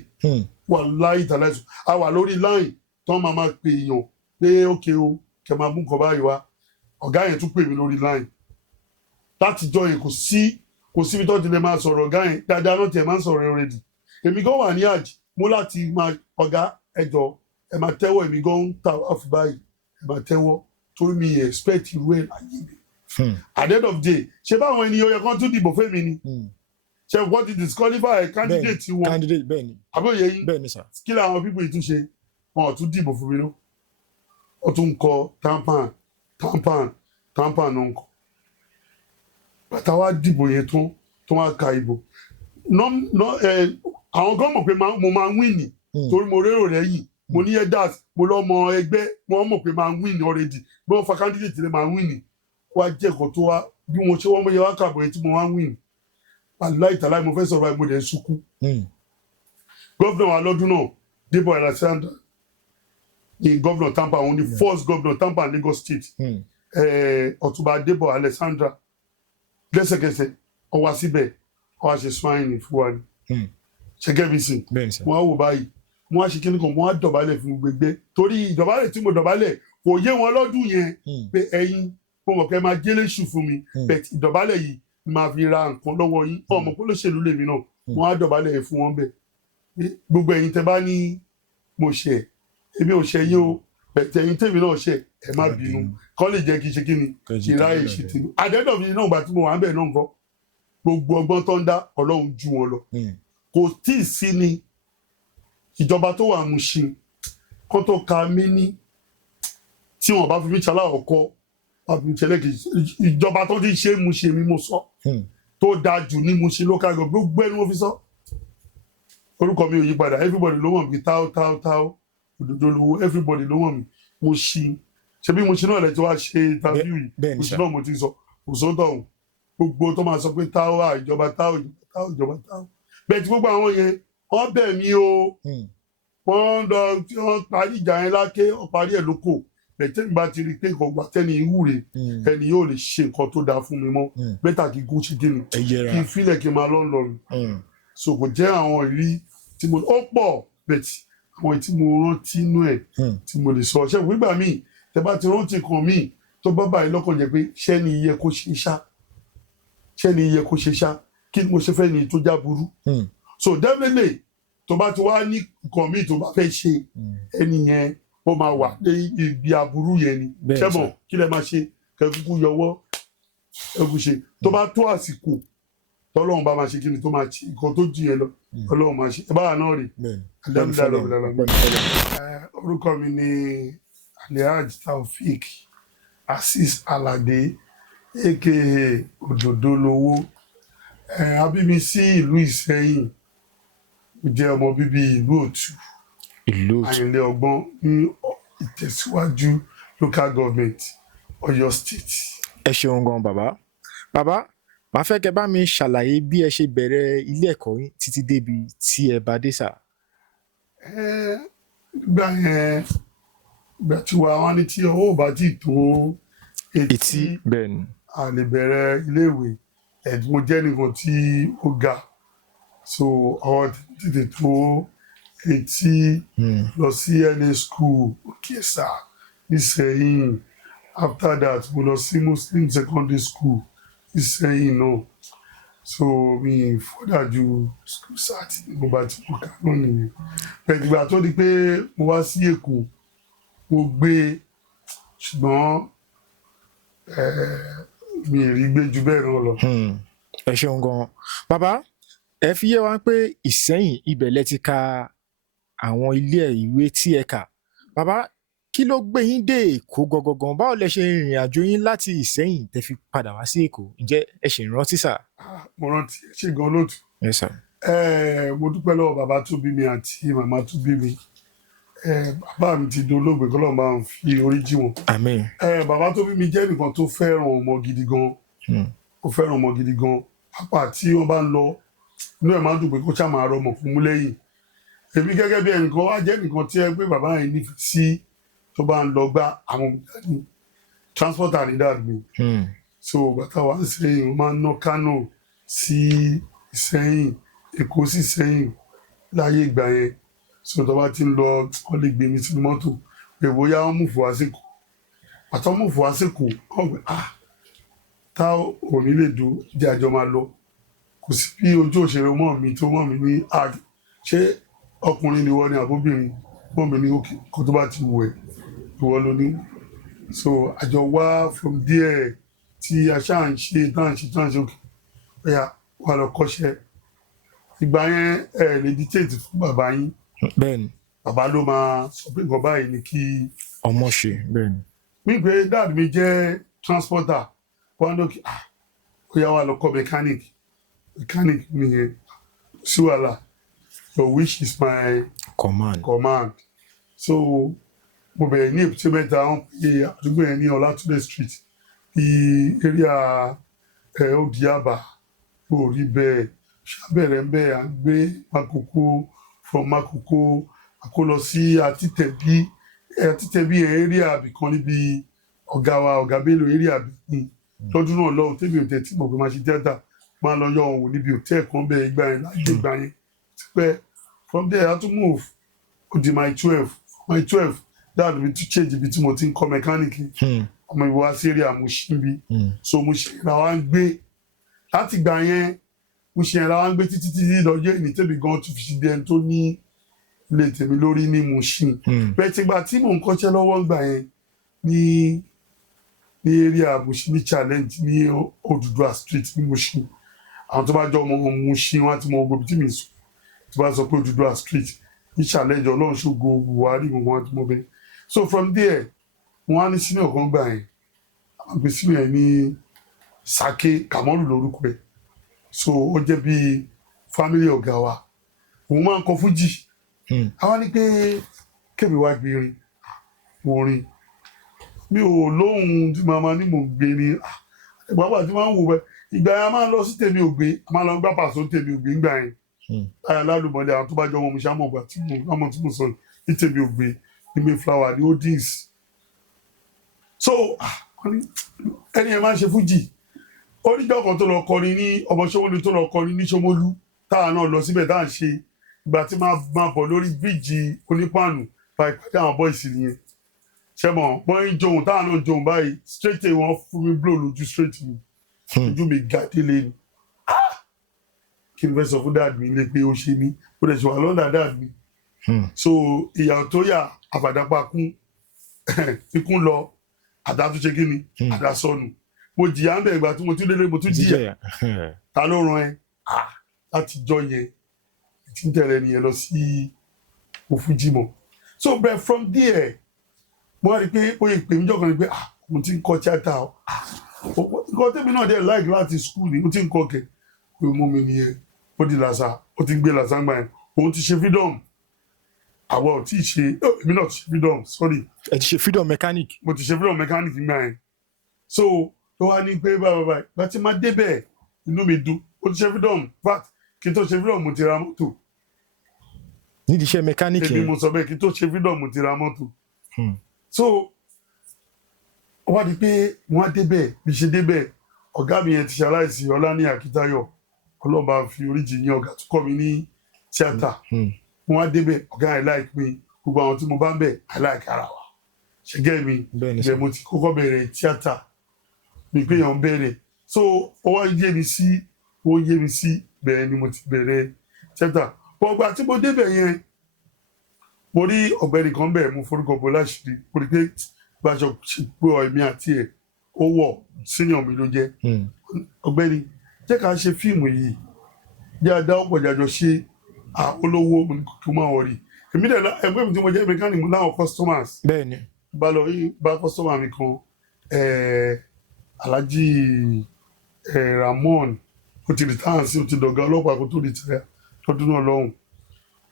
wàláì dàláì sọ a wà lórí line tán máa pè èèyàn pé ókè o kẹ máa mú nǹkan báyìí wá ọ̀gá yẹn tún pè mí lórí line látijọ́ yẹn kò síbi tó ti lè máa sọ̀rọ̀ ọ̀gá yẹn dáadáa náà tiẹ̀ máa ń sọ̀rọ̀ already èmi gan wà ní àjì mo láti máa ọ̀gá ẹjọ́ ẹ máa tẹ́wọ́ èmi gan ń ta àfù báyìí ẹ máa tẹ́wọ́ torí mi expect irú ẹ̀ láyé mi at the end of the day ṣé báwọn ènìyàn yẹ kán tún dìbò fẹ́mi ni ṣe wọ́n ti disqualify candidate wọn àbóyè yín kí làwọn people yìí tún ṣe wọn ò tún dìbò fún mi lọ wọn tún ń kọ tampan náà ń kọ bàtà wá dìbò yẹn tó wá ka ìbò àwọn gan mọ̀ pé mo máa ń win ni torí mo rérò lẹ́yìn mo ní elders mo lọ́mọ ẹgbẹ́ wọn mọ̀ pé máa ń win already bí wọ́n fa candidate lè máa ń win ni wá jẹ́ ẹ̀kọ́ tó wá bí mo ṣe wọ́n mọ̀ yẹ wá kàbọ̀ yẹn tí mo wá ń win aláìtàláì mo fẹ́ sọ̀rọ̀ báyìí mo dẹ̀ ń sunkún gọ́vnà wa lọ́dún náà Debo Alexander ní gọ́vnà Tampa òun ni first gọ́vnà Tampa Lagos State Ọ̀túnba Debo Alexander lẹ́sẹ̀kẹsẹ̀ ó wá síbẹ̀ ó wá ṣe swine fún wa ni ṣẹ́gẹ́ bí sìn wọ́n á wò báyìí wọ́n á ṣe kíní kan wọ́n á dọ̀bálẹ̀ fún gbẹgbẹ́ torí ìdọ̀bálẹ̀ tí mo dọ̀bálẹ̀ kò yé wọn lọ́dún yẹn pé ẹ̀yin mo mọ̀ kẹ́ máa jẹ́lé ṣù fún mi bẹ̀t ìdọ̀bálẹ̀ yìí máa fi ra nǹkan lọ́wọ́ yín ọmọ kó ló ṣèlú lèmi náà wọ́n á dọ̀bálẹ̀ fún wọn bẹ̀ gbogbo ẹ̀yin tẹ́ bá ní mo ṣẹ̀ èmi ò ṣẹ̀ yín o bẹ̀t ẹ̀yin tèmi náà ṣẹ̀ ẹ má bínú kọ́ lè jẹ́ kí ṣe kí ni kí ráyè ṣe tìǹbù àdẹ́dọ̀ mi náà gbà tí mo wà ń bẹ̀ náà nǹkan gbogbo ọgbọ́n tó ń dá Ọlọ́run ju wọn lọ kò tí ì sí ni ìjọba tó wà Mushin kó tó ka mí ní tí wọn bá fi mí ṣaláwọ̀ kọ́ ìjọba tó ti ṣe Mushin mi mo sọ tó dáa jù ní Mushin local government gbogbo ẹni mo fi sọ orúkọ mi ò yí padà everybody ló mọ̀ mí táó òdòdó lówó everybody ló mọ̀ mí Mushin ṣebí Mushin náà lẹ ti wá ṣe interview yìí Mushin náà mo ti sọ kò sóńtọ̀ ọ̀hún gbogbo tó máa sọ pé táó ìjọba táó bẹ́ẹ̀ tí gbogbo àwọn yẹn wọ́n bẹ̀ mí o wọ́n parí ìjà yẹn láké wọ́n parí ẹ̀ lóko bẹ̀tẹ́ nígbà tí rí pé nǹkan gbà tẹ́ni ìwúre ẹni yóò lè ṣe nǹkan tó dáa fún mi mọ́ bẹ́tà kí gún ṣe kíni kí n fílẹ̀ kí n máa lọ́nlọ́run so kò jẹ́ àwọn ìrí tí mo ó pọ̀ bẹ̀tì àwọn tí mo rántí inú ẹ̀ tí mo lè sọ ṣé nígbà míì tẹ bá ti rántí kan míì tó bá báyìí lọ́kàn jẹ́ pé ṣẹ́ni iye kó ṣe ṣá kí ni mo ṣe fẹ́ ni tó já burú so definitely tó bá ti wá ní nǹkan míì tó bá fẹ́ ṣe ẹni yẹn ó máa wà ní ibi aburú yẹn ni ṣẹ́bọ̀n kí lẹ máa ṣe kẹ́kúkú yọwọ́ ẹkú ṣe tó bá tó àsìkò tọ́lọ́run bá máa ṣe kí ni tó máa ṣe nǹkan tó jù yẹn lọ ọlọ́run máa ṣe ẹ báwa náà rè orúkọ mi ni Alhaji Taofeek Azeez Alade aka Òdòdó Lówó a bí mi sí ìlú Ìṣẹ́yìn mo jẹ́ ọmọ bíbí ìlú Òtù Àyìnlé Ọgbọ́n ní Ìtẹ̀síwájú local government Ọ̀yọ́ state. ẹ ṣeun gan bàbá màá fẹ́ kẹ́ bá mi ṣàlàyé bí ẹ ṣe bẹ̀rẹ̀ ilé ẹ̀kọ́ yín títí débi tí ẹ bá dé sà. Nígbà yẹn ìgbà tí wọ́n ní tí owó ò bá ti tó etí bẹ́ẹ̀ ni a lè bẹ̀rẹ̀ iléèwé mo jẹ́ nìkan tí ó ga so àwọn tètè tó etí lọ sí LA school Òkèsà Ìṣẹ̀yìn after that mo lọ sí Muslim secondary school Ìṣẹ̀yìn náà so mi fọ́dà ju school start mo bá ti mọ̀ kánú nìyẹn pẹ̀lú ìgbà tó di pé mo wá sí Èkó mo gbé ṣùgbọ́n mi ì rí gbé ju bẹ́ẹ̀ náà lọ. ẹ ṣeun gan bàbá ẹ fi yé wa pé Ìṣẹ̀yìn ibẹ̀ lẹ ti ka àwọn ilé ìwé tí ẹ kà bàbá kí ló gbé yín dé Èkó gangan báwo lẹ ṣe rìnrìn àjò yín láti Ìṣẹ̀yìn tẹ́ fi padà wá sí Èkó ǹjẹ́ ẹ ṣì rántí sà. mo rántí ẹ ṣe gan lóòtú. Yes sir. mo dúpẹ́ lọ́wọ́ bàbá tó bí mi àti màmá tó bí mi bàbá mi ti dolóògbé kọ́lọ́ọ̀ máa ń fi orí jí wọn. Àmín. Bàbá tó bí mi jẹ́ nìkan tó fẹ́ràn ọmọ gidi gan ó fẹ́ràn ọmọ gidi gan pápá tí wọ́n bá ń lọ inú ẹ̀ máa ń dùn pé kó ṣáà máa rọ ọmọ fún mú lẹ́yìn èmi gẹ́gẹ́ bí ẹnìkan wá jẹ́ nìkan tí ẹ pé bàbá yẹn nífẹ̀ẹ́ sí tó bá ń lọ gbá àwọn ọmọdé transporter ní dad mi so bàtà wà ń sẹ́yìn wọ́n máa ń ná Kánò sí Ìṣẹ̀yìn Èkó sí Ìṣẹ̀yìn láyé ìgbà yẹn so tó bá ti ń lọ wọ́n lè gbé mi sínú mọ́tò pé bóyá wọ́n mú fún wa sí Èkó àtọ́ mú fún wa sí Èkó wọ́n gbé tá òní lè dùn jẹ́ àjọ máa lọ kò sí bí ojú òṣèré mọ́ mi tó mọ́ mi ní ṣé ọkùnrin ni wọ́n ní àbóbìnrin mọ́ mi ní òkè kó tó bá ti wù ẹ́ ìwọ ló ní so àjọ wá from there tí a ṣáà ń ṣe tá à ń ṣe òkè bóyá wà lọ kọ́ṣẹ́ ìgbà yẹn lè dictate fún bàbá yín bẹ́ẹ̀ni bàbá ló máa sọ pé nǹkan báyìí ni kí ọmọ ṣe bẹ́ẹ̀ni. mi pé dad mi jẹ́ transporter wọn lókè ó yá wa lọ kọ́ mechanic mi yẹn sí wàhálà your wish is my command so mo bẹ̀rẹ̀ ní Èbúté Mẹ́ta wọn pé àdúgbò yẹn ní Ọlátúndé street ní area Òdìàbà kò rí bẹ́ẹ̀ ṣàbẹ̀rẹ̀ ń bẹ́ẹ̀ à ń gbé Makoko from Makoko àkó lọ sí Àtìtẹ̀bí area àbìkan níbi ọ̀gá Bello area àbìkan lọ́dún náà lọ́wọ́ tẹ́bi òtẹ́ tí mo fi máa ṣe tíátà máa lọ yọ òun níbi òtẹ́ kan bẹ́ẹ̀ ìgbà yẹn láyé ìgbà yẹn ti pẹ́ from there I to move ó di my 12 dáàbò mi tún change ibi tí mo ti ń kọ́ mẹkáníìkì ọmọ ìwà sí area Mushin bí so Mushin la wá ń gbé láti gbà yẹn Mushin la wá ń gbé títí lọ́jọ́ ìní tẹ́bi gan tún fi ṣe di ẹni tó ní ilé tèmi lórí ní Mushin bẹ́ẹ̀ ti gbà tí mò ń kọ́ṣẹ́ lọ́wọ́ gbà yẹn ní area Mushin ní challenge ní Odùduwà street ní Mushin àwọn tó bá jọ ọmọ Mushin wọn àti ọmọ gbogbo tí mi sùn tó bá sọ pé Odùduwà street ní challenge Ọlọ́run ṣògo Buhari wọn àti ọmọ bẹ́ẹ̀ so from there wọn á ní senior kan gbà yẹn àwọn gbé senior yẹn ní Sake Kamaru lórúkọ ẹ̀ so ó jẹ́ bí family ọ̀gá wa òun máa ń kọ fújì àwọn ní pé kébì wá gbé rin mo rin mi ò lóhun tí màmá ní mò ń gbé ni ìgbàgbà tí wọ́n ń wò bẹ́ẹ̀ ìgbà yẹn a máa ń lọ sí Tèmi Ògbé a máa lọ gbá pàṣọ Tèmi Ògbé ńgbà yẹn táyà lálùmọ́lẹ̀ àwọn tó bá jọ ọmọ mi ṣàmọ̀ ọgbà tí mo sọ ní Tèmi Ògbé ní Mayflower ní Odins so ẹni yẹn máa ń ṣe fújì oníjọ́ kan tó lọ kọrin ní ọmọ Ṣómólú tó lọ kọrin ní Ṣómólú táà náà lọ síbẹ̀ táà ń ṣe ìgbà tí máa bọ̀ lórí bíríìjì onípàánù bá ìpàdé àwọn bọ́ìsì nìyẹn ṣẹ́mọ̀ wọ́n ń joun táà náà joun báyìí straight away wọ́n fún mi blow lójú straight mi ojú mi ga délé ni kí n fẹ́ sọ fún dad mi lé pé ó ṣe mí ó dẹ̀ ṣe wà lọ́ndà dad mi so ìyà tó yà àfàdàpà kún ikún lọ àdá tó ṣe kí ni àdá sọnù mo jìyà ń bẹ̀ ìgbà tí mo tún délé mo tún jìyà ta ló ràn ẹ́ láti jọ yẹn tí ń tẹ̀lé nìyẹn lọ sí Òfújìmọ̀ so bẹ́ẹ̀ from there mo wá rí i pé ó yẹ pé mi jọ̀kan ni pé mo ti ń kọ́ tíátà nǹkan tẹ́mi náà dẹ̀ like láti school ni mo ti ń kọ́ kẹ̀ pé mo mi nìyẹn ó di làṣà ó ti ń gbé làṣà gbà yẹn òun ti ṣe freedom àwa ò tí ì ṣe èmi náà ti ṣe freedom sorry. ẹ ti ṣe freedom mechanic. mo ti ṣe freedom mechanic gbà yẹn so tó wá ní pé báyìí bá ti máa débẹ̀ inú mi dùn ó ti ṣe freedom fact kí n tó ṣe freedom mo ti ra mọ́tò. nídìí iṣẹ́ mechanic yẹn èmi mo sọ bẹ́ẹ̀ kí n tó ṣe freedom mo ti ra mọ́tò. so wá di pé wọ́n á débẹ̀ bí ṣe débẹ̀ ọ̀gá mi yẹn ti ṣaláìsí Ọláníyì Akíntayọ̀ ọlọ́ba fi oríjì yín ọ̀gá tó kọ́ mi ní tíátà wọ́n á débẹ̀ ọ̀gá ẹ̀ láì pé gbogbo àwọn tí mo bá ń bẹ̀ aláìka ara wa ṣẹ́gẹ́ mi bẹ́ẹ̀ mo ti kọ́kọ́ bẹ̀rẹ̀ tíátà mi pé yàn bẹ̀rẹ̀ so ó wá yé mi sí bẹ́ẹ̀ ni mo ti bẹ̀rẹ̀ tíátà ọgbà tí mo débẹ̀ yẹn mo rí ọ̀gbẹ́ni kan bẹ̀ mo forúkọ bọ́ láṣìírí mo rí pé báṣọ ṣe pé ẹ̀mí àti ẹ̀ ó wọ̀ senior mi ló jẹ́ ọ̀gbẹ́ni jẹ́ ká ṣe fíìmù yìí jẹ́ àdá ọ̀pọ̀ ìjàjọ ṣe olówó kí n máa wọ̀rí èmi dẹ̀ ẹgbẹ́ mi tí mo jẹ́ mechanic mo láwọn customers bẹ́ẹ̀ni bá lọ bá customer mi kan Alhaji Ramon ó ti retire sí ó ti dọ̀gá ọlọ́pàá kó tó retire lọ́dún náà lọ́hùn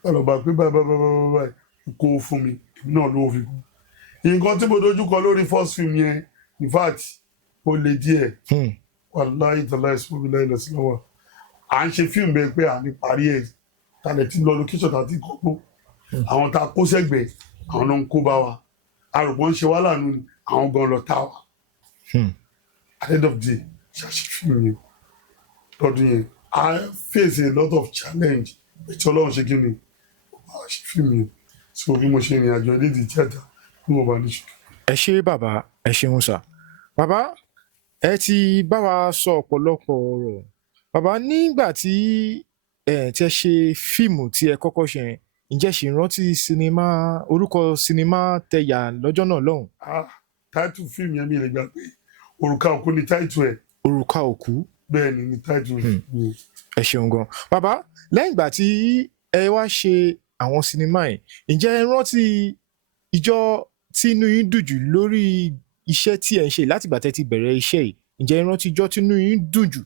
bá lọ bá pé báyìí kó fún mi èmi náà ló fi kú nǹkan tí mo dojú kọ lórí first film yẹn in fact ó le díẹ̀ wàláhì tàláhì ìsúnmọ́ mi láì lọ sí lọ́wọ́ à ń ṣe fíìmù bẹ́ẹ̀ pé à ní parí ẹ̀ tàlẹ̀ tí lọ location tàbí kọ́kọ́ àwọn tá a kó sẹ́gbẹ̀ẹ́ àwọn náà ń kó bá wa arùpọ̀ ń ṣe wá lànà ni àwọn gan lọ tá wa at the end of the day ṣàṣì fíìmù yẹn lọ́dún yẹn I face a lot of challenge ètò ọlọ́run ṣe kí ni ṣe fíìmù yẹn so bí mo ṣe rìn àjò ilé ìdí tíátà bí mo bá ní ṣe. ẹ ṣé bàbá ẹ ṣeun sà bàbá ẹ ti bá wa sọ ọ̀pọ̀lọpọ̀ ọ̀rọ̀ bàbá nígbà tí ẹ ṣe fíìmù tí ẹ kọ́kọ́ ṣe yẹn ǹjẹ́ ṣì ń rántí sinimá orúkọ sinimá tẹ̀yà lọ́jọ́ náà lọ́hùn. táìtù fíìmù yẹn mi lè gbà pé Òrùka Òkú ni táìtù ẹ̀. Òrùka Òkú. bẹ́ẹ̀ ni táìtù fíìmù. ẹ ṣeun gan bàbá lẹ́yìn ìgbà tí ẹ wá ṣe àwọn sinimá yìí ǹjẹ́ ẹ rántí ìjọ tí inú yín dùn jù lórí iṣẹ́ tí ẹ ń ṣe látìgbà tẹ́ ti bẹ̀rẹ̀ iṣẹ́ yìí ǹjẹ́ ẹ rántí ìjọ tí inú yín dùn jù.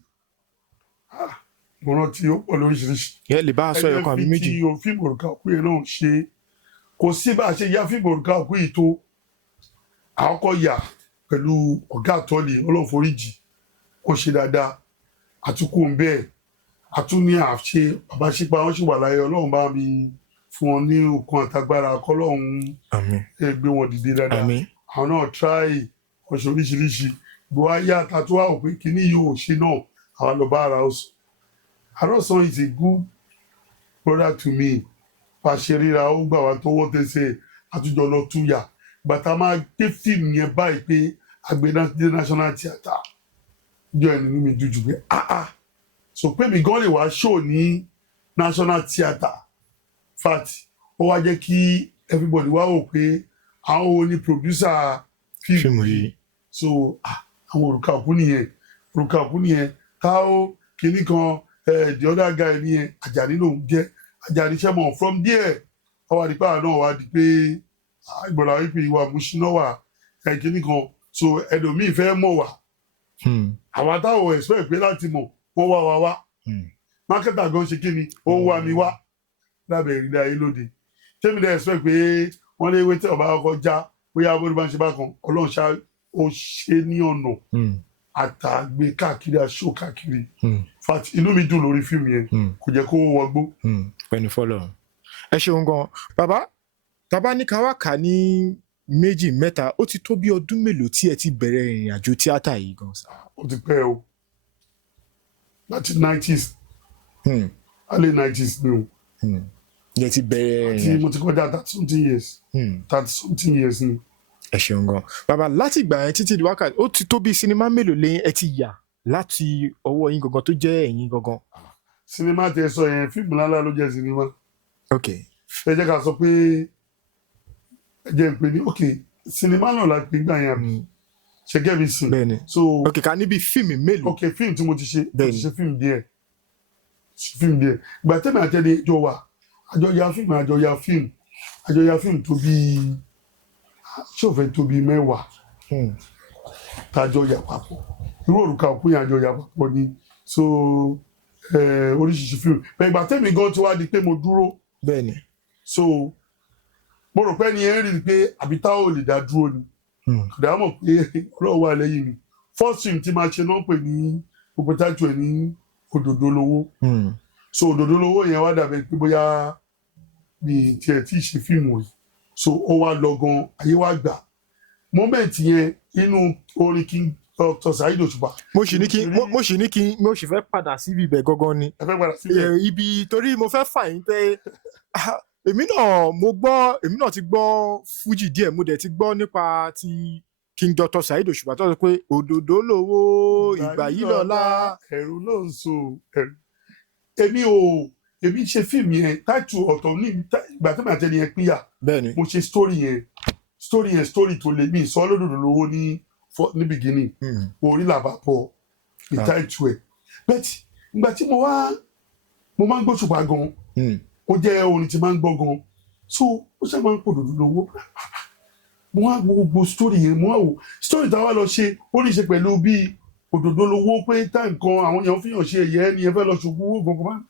mo rántí ó pọ̀ lóríṣiríṣi. ẹ lè bá a sọ ẹ̀yọ̀kan àbí méjì. ẹgbẹ́ fi ti fíìmù Òrùka Òkú yẹn náà ṣe kò sí bá a ṣe ya fíìmù Òrùka Òkú yìí tó àkọ́kọ́ yà pẹ̀lú ọ̀gá àtọ́lé ọlọ́foríjì wọ́n ṣe dáadáa àtúkù ń bẹ́ẹ̀ àtúní àṣe bàbá ṣípa wọn sì wà láyé ọlọ́run bá mi fún wọn ní okun àtagbára kọ́lọ́run gbé wọn dìde dáadáa àwọn náà tíráì wọn ṣe oríṣiríṣi gbọ́ ayé àtàtú wà ó pé kíní yóò ṣe náà àwọn lọ bá ara ọ̀sán Àròsàn is a good brother to me pàṣẹ ríra ó gbà wá tọwọ́ tẹsẹ̀ àtújọ lọ túyà gbàtà máa gbé fíìmù yẹn báyìí pé àgbẹ̀dẹ national theatre jọ ẹni mi dúdú pé so pé mi gan lè wá show ní national theatre fact ó wá jẹ́ kí everybody wá wò pé àwọn oní producer fíìmù yìí so àwọn Òrùka Òkú nìyẹn káwó kìíní kan the other guy nìyẹn Àjàní lòún jẹ́ Àjàní sẹ́mọ̀ from there àwọn àdìpá náà wá di pé ìgbọ̀nà wípé ìwà Mùṣínà wà kìíní kan so ẹlòmíì fẹ́ mọ̀ wá àwọn àtàwọn expect pé láti mọ̀ wọ́n wá mákẹ́tà gan ṣe kí ni ó ń wá mi wá lábẹ́ ìrìnlẹ̀ ayé lóde tèmi dẹ̀ expect pé wọ́n lé wétẹ́ ọba ọkọ̀ já bóyá bó ní bá ń ṣe bákan ọlọ́run ṣá ó ṣe ní ọ̀nà àtàgbé káàkiri aṣọ káàkiri fat inú mi dùn lórí fíìmù yẹn kò jẹ́ kó wọgbó. pẹ̀lú fọlọ́ ẹ ṣeun gan bàbá ní ká wá kà ní méjì mẹ́ta ó ti tó bí ọdún mélòó tí ẹ ti bẹ̀rẹ̀ ìrìn àjò tíátà yìí gan sa. ó ti pẹ́ o láti 90s early 90s ni o. yẹ ti bẹ̀rẹ̀ mo ti kọjá 30 something years ni. ẹ ṣeun gan bàbá láti ìgbà yẹn títí di wákàtí ó ti tó bí sinimá mélòó lẹ́yìn ẹ ti yà láti ọwọ́ yín gangan tó jẹ́ ẹ̀yin gangan. sinimá tẹ sọ yẹn fíìmù ńláńlá ló jẹ́ sinimá ok ẹ jẹ́ ká sọ pé ẹ jẹ́ n pè ní ok sinimá náà la pè gbà yẹn àbí ṣe gẹ́ mi sìn bẹ́ẹ̀ni so ok ká níbi fíìmù mélòó ok fíìmù tí mo ti ṣe mo ti Bẹ́ẹ̀ni. ṣe fíìmù díẹ̀ ìgbà tẹ́mi àtẹ́lẹ̀ jọ wà àjọ ya fíìmù tó bí ṣòfẹ́ tó bí mẹ́wàá Hmm. tájọ yà papọ̀ irú òrùka òkú yẹn àjọ yà papọ̀ ni so oríṣiríṣi fíìmù bẹ́ẹ̀ ìgbà tẹ́mi gan ti wá di pé mo dúró bẹ́ẹ̀ni so mo rò pé ni ẹ rí i pé àbí táwọn ò lè dá dúró ni Hmm. kò dá mọ̀ pé ọlọ́run wà lẹ́yìn mi first film tí máa ṣe náà pè ní gbogbo tájú ẹ̀ ní òdòdó lówó Hmm. so òdòdó lówó yẹn wá dàbẹ̀ pé bóyá mi tiẹ̀ tí ì ṣe fíìmù yìí so ó wá lọ gan ayé wá gbà mọ́mẹ́ǹtì yẹn inú orin King Dr. Saheed Òṣùpá mo sì ní kí mo sì fẹ́ padà síbi ibẹ̀ gangan ni ẹ fẹ́ padà sílẹ̀ ibi torí mo fẹ́ fà yín pé èmi náà ti gbọ́ fújì díẹ̀ mo dẹ̀ ti gbọ́ nípa ti King Dr. Saheed Òṣùpá tó sọ pé òdòdó lówó ìgbà yìí lọ́la. ẹ̀rù ló ń so ẹ̀rù èmi ṣe fíìmù yẹn táìtù ọ̀tọ̀ ní ìgbà tó máa tẹ́lẹ̀ yẹn pínyà bẹ́ẹ̀ni mo ṣe story tó lè mí sọ lódòdó lówó ní beginning orí làbà pọ̀ ní táìtù ẹ̀ bẹ́ẹ̀ ìgbà tí mo máa ń gbọ́ Òṣùpá gan ó jẹ́ orin tí máa ń gbọ́ gan so ó ṣe máa ń pò òdòdó lówó mo wá wo gbogbo story yẹn mo wá wo story táwa lọ ṣe ó ní í ṣe pẹ̀lú bí òdòdó lówó pé tá nǹkan àwọn èèyàn fi hàn ṣe ẹ̀yẹ ẹni ẹ fẹ́ lọ ṣògùn owó gbọ̀ngàn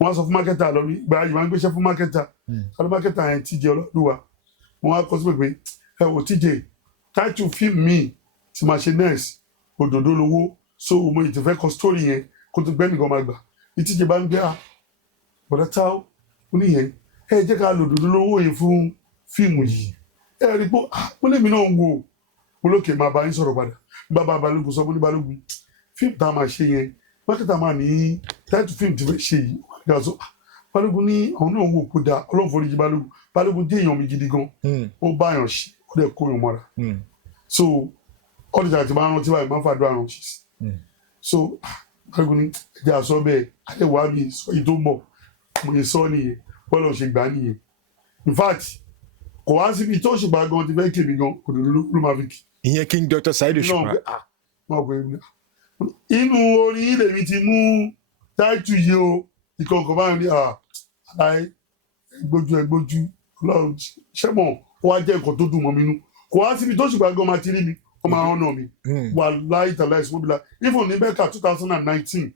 wọ́n á sọ fún mákẹ́tà lọ rí gba ìwà ń gbéṣẹ́ fún mákẹ́tà sọ́dọ̀ mákẹ́tà yẹn TJ Ọlọ́dúnwà wọ́n á kọ́ sí pé ẹ wò TJ táìtù fíìmù mi ti máa ṣe next òdòdó lówó so mo ì ti fẹ́ kọ story yẹn kó tó gbẹ́mìí kan máa gbà ní TJ bá ń gbé bọ̀dá táwọn oníyẹn ẹ jẹ́ ká lò òdòdó lówó yìí fún fíìmù yìí ẹ rí pé mo lèmi náà ń wo mo lókè máa bá yín sọ̀rọ̀ padà bàbá Balógun sọ mo ní Balógun fíìmù tá a máa ṣe yẹn mákẹ́tà máa ní táìtù fíìmù ti fẹ́ ṣe yìí gàzọ́ Balógun ní àwọn náà ń wò kó dáa Ọlọ́run foríjì Balógun dé èèyàn mi gidi gan ó bá èèyàn ṣe ó dẹ̀ kó èèyàn mọ́ra so ọ̀dìjà tí máa ń rántí báyìí máa ń fàdúrà ránṣẹ́ sí so Balógun ní ẹ̀jẹ̀ àsọ bẹ́ẹ̀ àdéhùn àmì sọ yìí tó ń bọ̀ mo yẹ sọ nìyẹn bọ́lá ò ṣe gbà nìyẹn in fact kò wá síbi tó ṣùgbọ́n gan ti fẹ́ kébi gan òdòdó ló máa fi kì. ìyẹn King Dr. Saheed Òṣùpá. inú orin ilé mi ti mú táìtù yìí o ìkọ̀ọ̀kan báyìí ní aláì ẹgbójú Ọlọ́run ṣẹ́mọ̀ ó wá jẹ́ nǹkan tó dùn mọ́ mi nú kò wá síbi tó ṣùgbọ́n gan máa ti rí mi ó máa hàn náà mi wà láì tàlá ìsúnmọ́bìlà even ní bẹ́ẹ̀ka 2019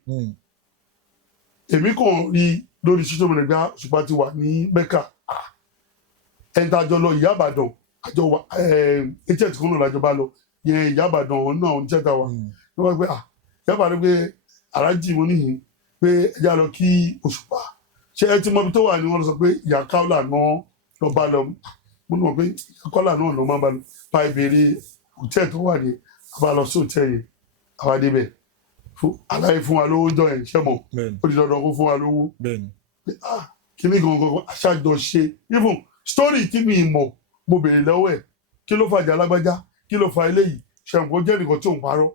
èmi kàn rí lórí ṣíṣọ́ mi rẹ̀ gbá Òṣùpá ti wà ní bẹ́ẹ̀ka ẹ̀ńtà àjọ lọ Ìyá Ìbàdàn àjọ wa hf kan náà lájọ bá lọ yẹn Ìyá Ìbàdàn náà ń jẹ́ta wa ní wọ́n pẹ́ Ìyá Ìbàdàn pé aláàjì mo níhìn pé ẹja lọ kí Òṣùpá ṣé ẹ ti mọ ibi tó wà ní wọ́n lọ sọ pé ìyá Kaola náà lọ bá lọ mo ní mọ̀ pé ìyá Kaola náà lọ máa bá lọ bá ìbéèrè hòtẹ́ẹ̀ tó wà ní àbá lọ sí hòtẹ́ẹ̀ yẹn àwa débẹ̀ aláyé fún wa lówó jọ yẹn ṣẹ́mọ̀ ó di dandan kó fún wa lówó kíní gangan aṣáájọ ṣe even story tí mi mọ̀ mo béèrè lọ́wọ́ ẹ̀ kí ló fàjà alágbájá kí ló fa eléyìí ṣàǹkó jẹ́ nìkan tí ò ń parọ́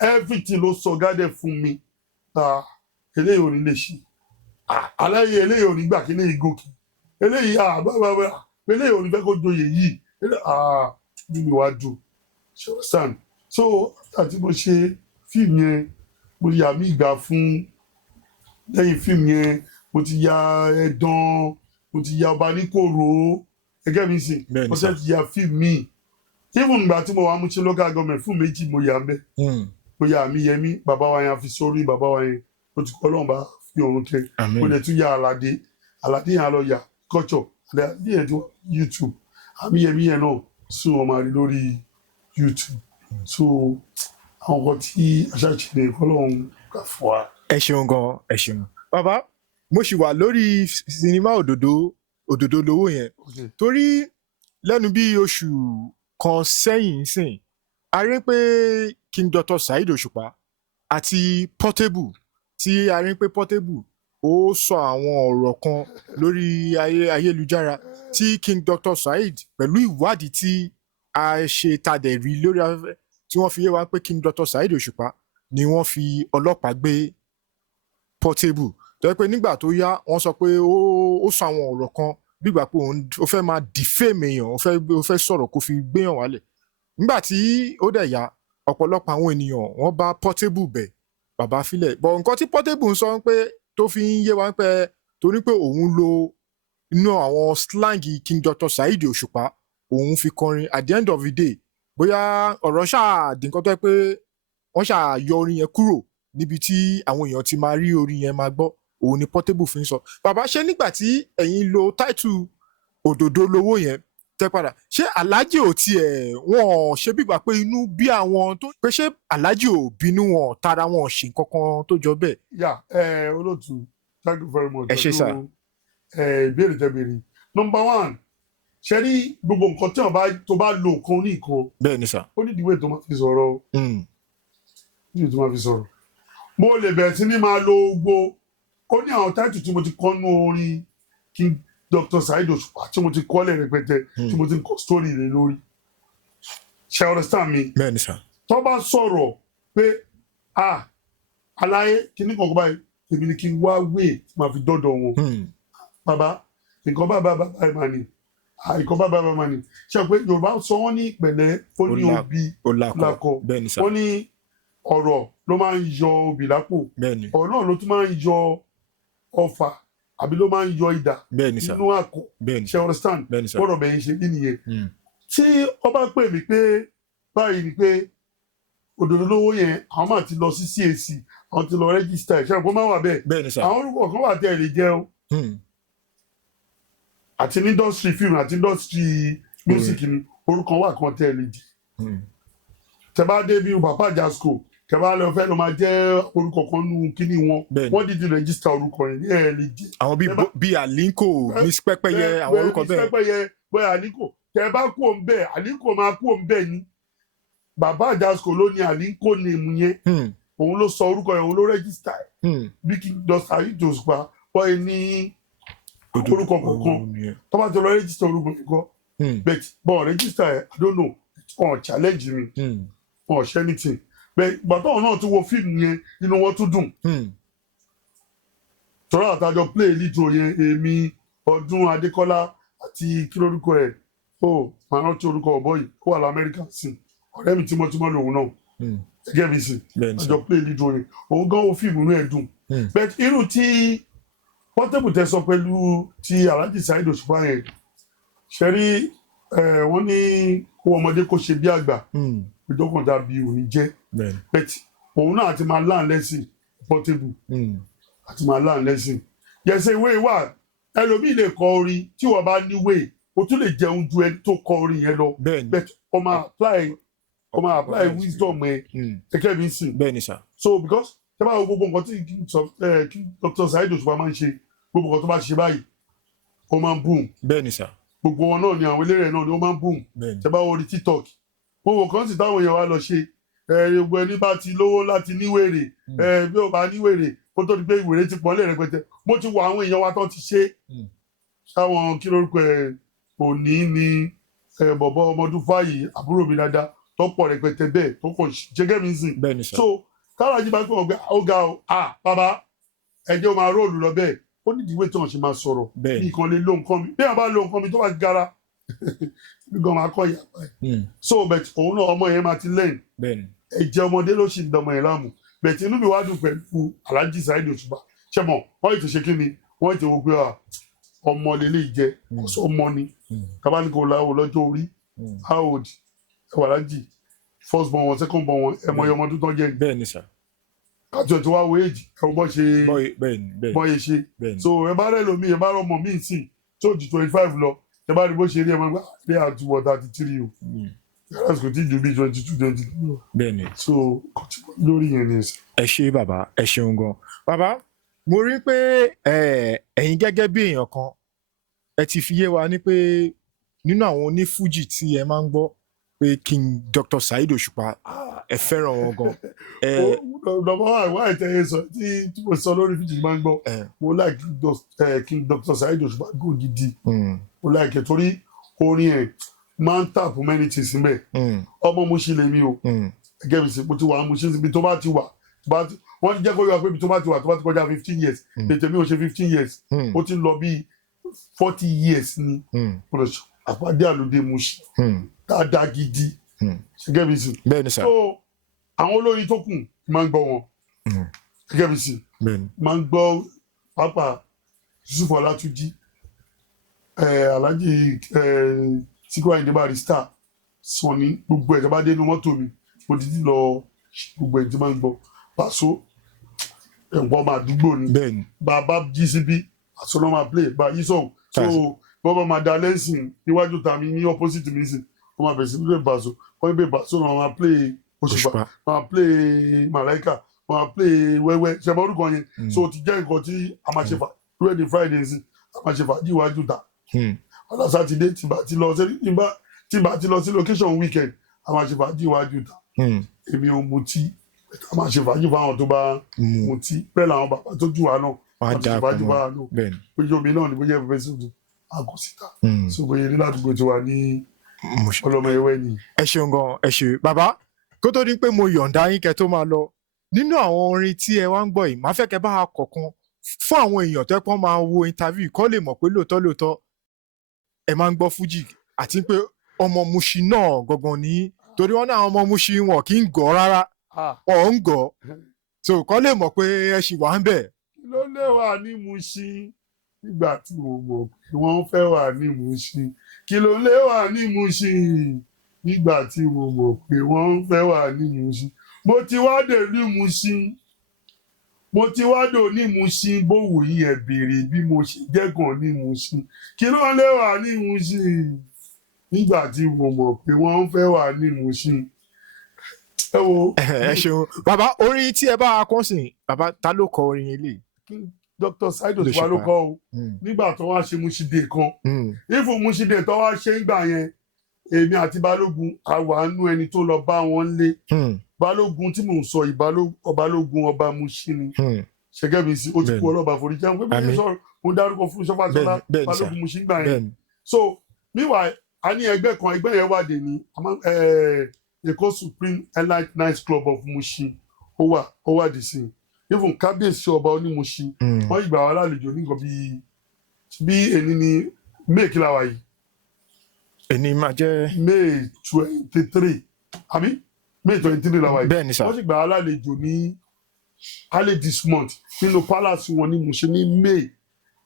everything ló sọ gádẹ fún mi eléyìí ò ní lè ṣe aláyé eléyìí ò ní gbà kí eléyìí gòkè eléyìí bábábá eléyìí ò ní fẹ́ kó joyè yìí bí mi wá dùn ṣe so àti mo ṣe fíìmù yẹn mo yà mí ìgbà fún lẹ́yìn fíìmù yẹn mo ti ya Ẹ̀dàn mo ti ya Ọba Níkòrò ẹgẹ́ mi sìn mo ṣe ti ya fíìmù míì even ìgbà tí mo wà mú ṣe local government fún méjì mo yà mbẹ mo yà mí Yẹmí bàbá wa yẹn fi sórí bàbá wa yẹn ó ti kọ́ lọ́nba fi òun kẹ mo lè tún ya Àlàdé yẹn lọ ya culture Àlàdé yẹn ti YouTube àmì Yẹmí yẹn náà sún wọn máa rí lórí YouTube so àwọn nǹkan tí aṣáájú Ọlọ́run gbà fún wa. ẹ ṣeun gan ẹ ṣeun bàbá mo ṣì wà lórí sinimá òdòdó lówó yẹn torí lẹ́nu bí oṣù kan sẹ́yìn sìn a rí pé King Dr. Saheed Òṣùpá àti Portable tí a rí pé Portable ó sọ àwọn ọ̀rọ̀ kan lórí ayélujára tí King Dr. Saheed pẹ̀lú ìwádìí tí a ṣe tadẹ̀ rí lórí afẹ́fẹ́ tí wọ́n fi yé wa pé King Dr. Saheed Òṣùpá ni wọ́n fi ọlọ́pàá gbé Portable tó yẹ pé nígbà tó yá wọ́n sọ pé ó sọ àwọn ọ̀rọ̀ kan bígbà pé ó fẹ́ máa defame èèyàn ó fẹ́ sọ̀rọ̀ kó fi gbéyàn wálẹ̀ nígbà tí ó dẹ̀ yá ọ̀pọ̀lọpọ̀ àwọn ènìyàn wọ́n bá Portable bẹ̀ bàbá filẹ̀ bọ̀ nǹkan tí Portable ń sọ pé tó fi ń yé wa pé torí pé òun lo inú àwọn slang King Dr. Saheed Òṣùpá òun fi kọrin at the end of the day bóyá ọ̀rọ̀ ṣáà di nǹkan tó yẹ pé wọ́n ṣáà yọ orin yẹn kúrò níbi tí àwọn èèyàn ti máa rí orin yẹn máa gbọ́ òun ni Portable fi ń sọ bàbá ṣé nígbà tí ẹ̀yin lo title òdòdó lowó yẹn tẹ́ padà ṣé Alhaji ò tiẹ̀ wọ́n ṣe bígbà pé inú bí àwọn tó pé ṣé Alhaji ò bínú wọn tara wọn ṣe nǹkan kan tó jọ bẹ́ẹ̀. olóòtú thank you very much. ẹ ṣé sà. ìbéèrè tẹ́ béèrè number one ṣe rí gbogbo nǹkan tí tó bá lo nǹkan ní nǹkan. bẹ́ẹ̀ ni sà. ó ní ìdíwé tó máa fi sọ̀rọ̀ mo lè bẹ̀rẹ̀ sí ní máa lo gbogbo ó ní àwọn táìtù tí mo ti kọ́ nú orin King Dr. Saheed Òṣùpá tí mo ti kọ́lẹ̀ rẹpẹtẹ tí mo ti kọ́ story rẹ̀ lórí ṣe understand mi. bẹ́ẹ̀ ni sà. tó bá sọ̀rọ̀ pé aláyé kíní kankan báyìí èmi ni kí n wá wé tí màá fi dọ́dọ̀ wọn bàbá nǹkan báyìí máa ní nǹkan báyìí máa ní ṣe pé Yorùbá sọ wọ́n ní ìpẹ̀lẹ́ ó ní òbí lakọ ó ní ọ̀rọ̀ ló máa ń yọ obì lápò ọ̀rọ̀ náà ló tún máa ń yọ ọfà àbí ló máa ń yọ idà nínú àkọ ṣe understand bọ́dọ̀ bẹ̀yìn ṣe bí nìyẹn tí ó bá pè mí pé báyìí ni pé òdòdó lówó yẹn àwọn máa ti lọ sí CAC àwọn ti lọ rẹ́gísítà ẹ̀ ṣe àpò máa wà bẹ́ẹ̀ àwọn orúkọ kan wà tẹ́ ẹ̀ lè jẹ́ o àti ní industry film àti industry music ni orúkọ wà kan tẹ́ ẹ̀ lè jẹ́ tẹ́ bá dé bí Papa Jasco tẹ́ bá lọ fẹ́ lọ máa jẹ́ orúkọ kan nù kíní wọn wọ́n dìde rẹ́gísítà orúkọ yẹn ní ẹ̀ lè jẹ́. àwọn bíi Alinko Miss Pẹ́pẹ́yẹ àwọn orúkọ bẹ́ẹ̀. Miss Pẹ́pẹ́yẹ bẹ́ẹ̀ Alinko tẹ́ bá kú òun bẹ́ẹ̀ Alinko máa kú òun bẹ́ẹ̀ ni Baba Jasco ló ní Alinko name yẹn òun ló sọ orúkọ yẹn òun ló rẹ́gísítà ẹ̀ bí King Dr. Saheed Òṣùpá wọ́n yẹn ní orúkọ kankan tó bá ti lọ rẹ́gísítà orúkọ yẹn kọ́ but rẹ́gísítà ẹ̀ I don't know ọ̀ challenge mi ọ̀ ṣe anything but gbàtọ́ náà tún wo fíìmù yẹn inú wọn tún dùn tọ́lá àtàjọ play litro yẹn èmi Ọdún Adékọ́lá àti kí lórúkọ ẹ̀ màá rántí orúkọ ọ̀bọ yìí ó wà lamẹ́ríkà sí ọ̀rẹ́ mi tímọ́tímọ́ lòun náà gẹ́gẹ́ bí sí àjọ play litro yẹn òun gan wo fíìmù inú ẹ̀ dùn but irú tí Portable tẹ sọ pẹ̀lú ti Alhaji Saheed Òṣùpá yẹn ṣe rí wọ́n ní kó ọmọdé kó ṣe bí àgbà ìdókàn dàbí òní jẹ́ but òun náà àti máa learn lesson Portable àti máa learn lesson yẹsẹ̀ ìwé wà ẹlòmíì lè kọ orin tí wọ́n bá níwèé o tún lè jẹun ju ẹni tó kọ orin yẹn lọ but o máa apply wisdom ẹ gẹ́gẹ́ bí sìn so because tẹ́ bá wo gbogbo nǹkan tí King Dr. Saheed Òṣùpá máa ń ṣe gbogbo nǹkan tó bá ṣe báyìí ó máa ń boom gbogbo wọn náà ni àwọn eléré náà ni ó máa ń boom tẹ́ bá wo orí TikTok gbogbo kan sì táwọn èèyàn wá lọ ṣe gbogbo ẹni bá ti lówó láti níwèrè bí ó bá níwèrè kó tó di pé ìwèrè ti pọ̀ lé rẹpẹtẹ mo ti wo àwọn èèyàn wa tó ti ṣe sáwọn kí lórúkọ ẹ òní ni bọ̀bọ̀ ọmọdún fáyì àbúrò mi dáadáa tó pọ̀ rẹpẹtẹ bẹ́ẹ̀ tó kàn ṣẹ́gẹ́ mi sìn so kálájí bá pọ̀ ọgbẹ́ ó ga ọ bàbá ẹjẹ́ ó máa róòlù lọ bẹ́ẹ̀ ó ní ìdíwé tí wọ́n ṣe máa sọ̀rọ̀ bí nǹkan lè lo nǹkan mi bí wọ́n bá lo nǹkan mi tó bá gara gbígbọ́n máa kọ́ ìyàpá ẹ̀ so but òun náà ọmọ yẹn máa ti lẹ́yìn ẹ̀jẹ̀ ọmọdé ló sì ń dọmọ yẹn láàmú but inú mi wá dùn pẹ̀lú Alhaji Saheed Òṣùpá ṣẹ́mọ̀ wọ́n ti ṣe kí ni wọ́n ti wo pé ọmọ lélẹ̀ jẹ́ ọmọ ni kábàáníkò láwọ lọ́jọ́ orí how old ẹwà Alhaji first born wọn second born wọn ẹmọ ọmọ tó tán jẹ́ àti ọ̀tún wá wo èjì ẹ̀wọ̀n bọ́ ṣe bọ́yẹ ṣe so ẹ bá rẹ̀ lómi ẹ bá rọ̀ ọmọ míì sí tí ó ju 25 lọ ẹ bá rí bó ṣe rí ẹmọ gbá dé àtúwọ̀ 33 o yàrá kò tí ju bí 22 23 lọ so kò tí lórí yẹn ni ẹsẹ̀. ẹ ṣé bàbá ẹ ṣeun gan bàbá mo rí pé ẹ̀yin gẹ́gẹ́ bí èèyàn kan ẹ ti fi yé wa ní pé nínú àwọn onífújì tí ẹ máa ń gbọ́ pé King Dr. Saheed Òṣùpá ẹ fẹ́ràn wọn gan. lọ́mọ wá ìtẹ̀yẹ sọ tí mo sọ lórí fíjì máa ń gbọ́ mo like King Dr. Saheed Òṣùpá gùn gidi mo like ẹ̀ torí orin ẹ̀ máa ń tap many things mẹ́ ọmọ mo ṣe lè mi o gẹ́gẹ́ bí mo ti wà mo ṣe síbi tó bá ti wà wọ́n ti jẹ́ kó yọ pé ibi tó bá ti wà tó bá ti kọjá 15 years ètò mi ò ṣe 15 years ó ti lọ bí 40 years ni àpàdé àlòdè Mushin dáadáa gidi gẹ́gẹ́ bí sí. bẹ́ẹ̀ ni sà. so àwọn olórin tó kù máa ń gbọ́ wọn gẹ́gẹ́ bí sí máa ń gbọ́ pápá Yusuf Ọlátúnjí Alhaji Síkírù Àyìndé Barrister Sunny gbogbo ẹ̀ tó bá dé inú mọ́tò mi mo ti lọ gbogbo ẹ̀ tí máa ń gbọ́ Paso ẹ̀wọ̀n máa dúgbò ni bàbá GCB Paso náà máa play bá yí sọ̀hún so bọ́bá máa da lẹ́sìn níwájú tàmí ní opposite mi sí wọ́n máa bẹ̀rẹ̀ sí nílé Paso wọ́n gbé Paso náà máa play Òṣùpá máa play Màláíkà máa play wẹ́wẹ́ ṣẹ̀bọ̀ orúkọ yẹn so ti jẹ́ nǹkan tí a máa ṣe fà lóde Friday sí a máa ṣe fàájì iwájú ta ọ̀la Sátidé tí bá ti lọ sí location weekend a máa ṣe fàájì iwájú ta èmi ò mutí a máa ṣe fàájì fáwọn tó bá mutí bẹ́ẹ̀ làwọn bàbá tó jù wá náà a máa ṣe fàájì fáwọn náà bóyá omi náà ni bóyá ẹ̀fẹ̀ sódò àgọ́ síta so bóyá ní ládùúgbò tí wà ní ọlọ́mọ ẹwẹ́ ni. ẹ ṣeun gan ẹ ṣe bàbá kó tó di pé mo yọ̀ǹda yín kẹ́ tó máa lọ nínú àwọn orin tí ẹ wá ń gbọ́ yìí máa fẹ́ kẹ́ bá a kọ̀ọ̀kan fún àwọn èèyàn tó pọ́n máa wo interview kọ́ lè mọ̀ pé lóòótọ́ ẹ máa ń gbọ́ fújì àti pé ọmọ Mushin náà gangan ní torí wọn náà àwọn ọmọ Mushin wọn kì í gọ̀ rárá ọ̀ ń gọ̀ so kọ́ lè mọ̀ pé ẹ ṣì wà ń bẹ̀. kí ló lè wà ní Mushin nígbà tí mo mọ̀ pé wọ́n fẹ́ wà ní Mushin kí ló lè wà ní Mushin nígbà tí mo mọ̀ pé wọ́n fẹ́ wà ní Mushin mo ti wá dé ní Mushin mo ti wá dò ní Mushin bówù yìí ẹ béèrè bí mo ṣe jẹ́gàn ní Mushin kí ló lè wà ní Mushin nígbà tí mo mọ̀ pé wọ́n fẹ́ wà ní Mushin. ẹ wo. ẹ ṣeun bàbá orin tí ẹ bá a kọ́ sìn bàbá ta ló kọ orin eléyìí. Dr. Saheed Òṣùpá ló kọ o nígbà tó wá ṣe Mushin Day kan ifo Mushin Day tó wá ṣe ń gbà yẹn èmi àti Balógun àwa nú ẹni tó lọ bá wọn lé Balógun tí mò ń sọ Balógun ọba Mushin ni ṣẹgẹ́ mi sí ó ti kú ọlọ́ba forí jẹun pé bí sọ mo dárúkọ fún Ṣọ́fàṣọlá Balógun Mushin gbà yẹn so meanwhile a ní ẹgbẹ́ kan ẹgbẹ́ yẹn wàdé ní Èkó Supreme Elite Night Club of Mushin ó wà dì sí even kábíyèsí ọba oní Mushin wọ́n ìgbà wa lálejò ní nǹkan bí èní ní May kí la wà yìí èní máa jẹ́ May 23 àbí May 23 la wà yìí bẹ́ẹ̀ ni sà wọ́n sì gbà wa lálejò ní early this month nínú palace wọn ní Mushin ní May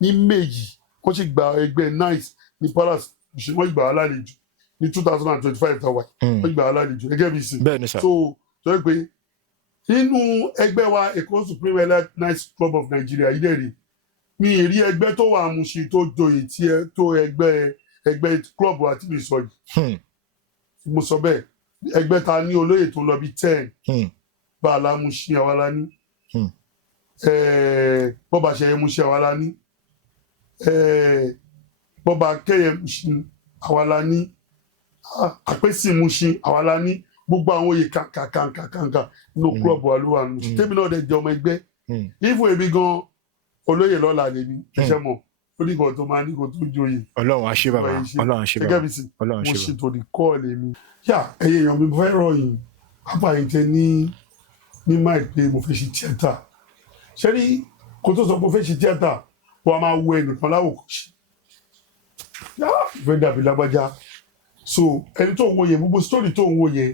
yìí wọ́n sì gba ẹgbẹ́ nice ní palace Mushin wọ́n gbà wa lálejò ní 2025 tàwa wọ́n gbà wa lálejò gẹ́gẹ́ bí sí bẹ́ẹ̀ ni sà so sọ pé nínú ẹgbẹ́ wa Èkó Supreme Elite Night Club of Nigeria yìí dẹ̀rẹ̀ mi ì rí ẹgbẹ́ tó wà Mushin tó joyè tí ẹ tó ẹgbẹ́ club àti mi sọ yìí mo sọ bẹ́ẹ̀ ẹgbẹ́ ta ní olóyè tó lọ bí 10 Bàálà Mushin àwa la ní Bọ́ba Ṣẹ̀yẹ Mushin àwa la ní Bọ́ba Kẹ́yẹ Mushin àwa la ní Àpèsè Mushin àwa la ní gbogbo àwọn oyè kàǹkà nínú club wa ló wà nù tèmi náà dẹ̀ jẹ́ ọmọ ẹgbẹ́ ìfún èmi gan olóyè lọ́la lèmi ṣiṣẹ́ mọ̀ ó ní nǹkan tó máa ní nǹkan tó joyè. Ọlọ́run á ṣe bàbá Ọlọ́run á ṣe bàbá gẹ́gẹ́ bí sí mo ṣe torí kọ́ lèmi. yà ẹyẹ èèyàn mi fẹ́ ròyìn pápá yìí tẹ ní máì pé mo fẹ́ ṣe tíátà ṣé ní kó tó sọ pé mo fẹ́ ṣe tíátà wọ́n á máa wo ẹnìkan láwòkọ́ṣe yà fẹ́ dàbí lágbájá so ẹni tó ń wo yẹn gbogbo sítórì tó ń wo yẹn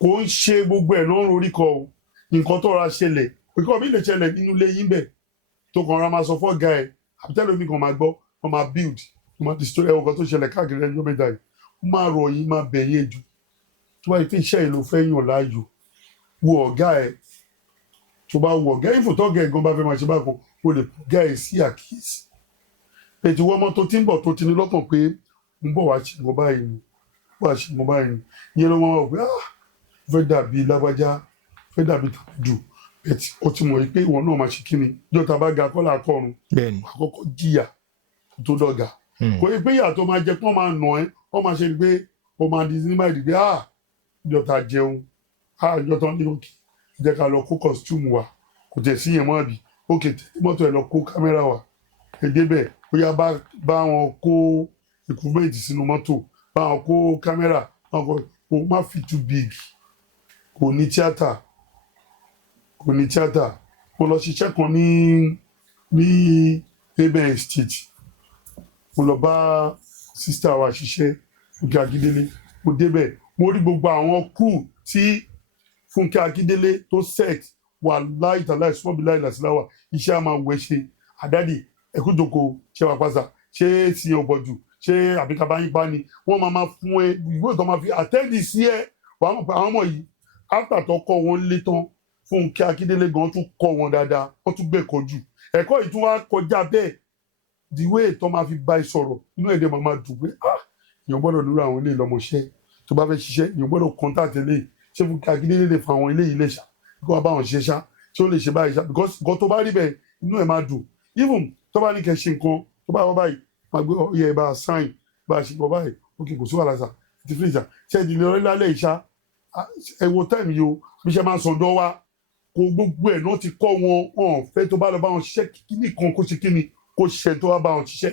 kò ń ṣe gbogbo ẹ̀ náà lórí kọ o nǹkan tó ra ṣẹlẹ̀ òkè mi lè ṣẹlẹ̀ nínú ilé yín bẹ̀ tó kàn ra máa sọ fọ́ ga ẹ̀ àbítẹ́lẹ̀ mi kan máa gbọ́ wọ́n máa build wọ́n máa destroy ẹ̀wọ̀n kan tó ṣẹlẹ̀ káàkiri ẹjọ́ mẹ́ta yìí wọ́n máa rọ̀ yín máa bẹ̀ yín jù tó bá yẹ pé iṣẹ́ yìí ló fẹ́ yàn láàyò wo ọ̀gá ẹ̀ tó bá wo ọ̀gá ìfò tọ́gà ẹ̀ gan bá fẹ́ máa ṣe bákan o lè gá ẹ̀ sí àkíyèsí ètò ìwọ́n ọmọ tó ti ń bọ̀ tó ti ní lọ́kàn pé ń bọ̀ wá ṣe mọ́ báyìí ni wá ṣe mọ́ báyìí ni ìyẹn ló máa wọ̀ pé fẹ́ dàbí lágbájá fẹ́ dàbí tàbídù ẹtì ó ti mọ̀ pé ìwọ náà máa ṣe kíni jọta bá ga kọ́là kọrun àkọ́kọ́ jìyà tó dọ̀gà kò yẹ pé ìyà tó máa jẹ pé wọ́n máa nà ẹ́ wọ́n máa ṣe pé ó máa di ní máa dìgbé jọta jẹun jọta ní òkè jẹ́ ká lọ kó costume wa kò tẹ̀ sí yẹn mọ́ àbí òkè tẹ̀lé mọ́tò ẹ̀ lọ kó kámẹ́rà wa ẹ̀dẹ́ bẹ́ẹ̀ ó yá bá wọn kó equipment sínú mọ́tò bá wọn kó kámẹ́rà kò má fi too big kò ní tíátà kò ní tíátà mo lọ ṣiṣẹ́ kan ní Aben Estate mo lọ bá sísítà wa ṣiṣẹ́ Fúnkẹ́ Akíndélé mo débẹ̀ mo rí gbogbo àwọn crew tí Fúnkẹ́ Akíndélé tó set wà láì tàláì sọ́bì láì làsíláwà iṣẹ́ a máa wẹ̀ ṣe àdádì ẹ̀kújòkó ṣe wà pàṣà ṣé sí ọ̀bọ̀jù ṣé àbíkábá yín bá ní wọ́n máa fún ẹ ìwé ìtọ́ máa fi àtẹ́ǹdì sí ẹ wàá mọ̀ pé àwọn ọmọ yìí áfà tó kọ́ wọn lé tán Fúnkẹ́ Akíndélé gan tún kọ́ wọn dáadáa wọ́n tún gbẹ̀kọ́ jù ẹ̀kọ́ yìí tún wá kọjá bẹ́ẹ̀ ìwé ìtọ́ máa fi bá ẹ sọ̀rọ̀ inú ẹ̀dẹ̀ máa dùn pé èèyàn gbọ́dọ̀ lórí àwọn ilé ìlọmọṣẹ́ tó bá fẹ́ ṣiṣẹ́ èèyàn gbọ́dọ̀ contact eléyìí ṣé Fúnkẹ́ Akíndélé lè fa àwọn ilé yìí lè ṣá kó wá bá wọn ṣiṣẹ́ ṣá ṣé ó lè ṣe báyìí ṣá because nǹkan tó bá rí bẹ́ẹ̀ inú ẹ̀ máa dùn even tó bá ní kẹ́ ṣe nǹkan tó bá wọ́n báyìí máa gbé ọyẹ ẹ̀ bá a sign bá a ṣe bọ́ báyìí ókè kò sí wàhálà sà ti fi ìjà ṣe ìdílé ọ̀rẹ́ lálẹ́ ìṣá ẹ wo táìmù yìí o bí ṣe máa ń sọ̀dọ̀ wa kó gbogbo ẹ̀ náà ti kọ́ wọn hàn fẹ́ tó bá lọ bá wọn ṣiṣẹ́ kíní kan kó ṣe kíni kó ṣe tó wá bá wọn ṣiṣẹ́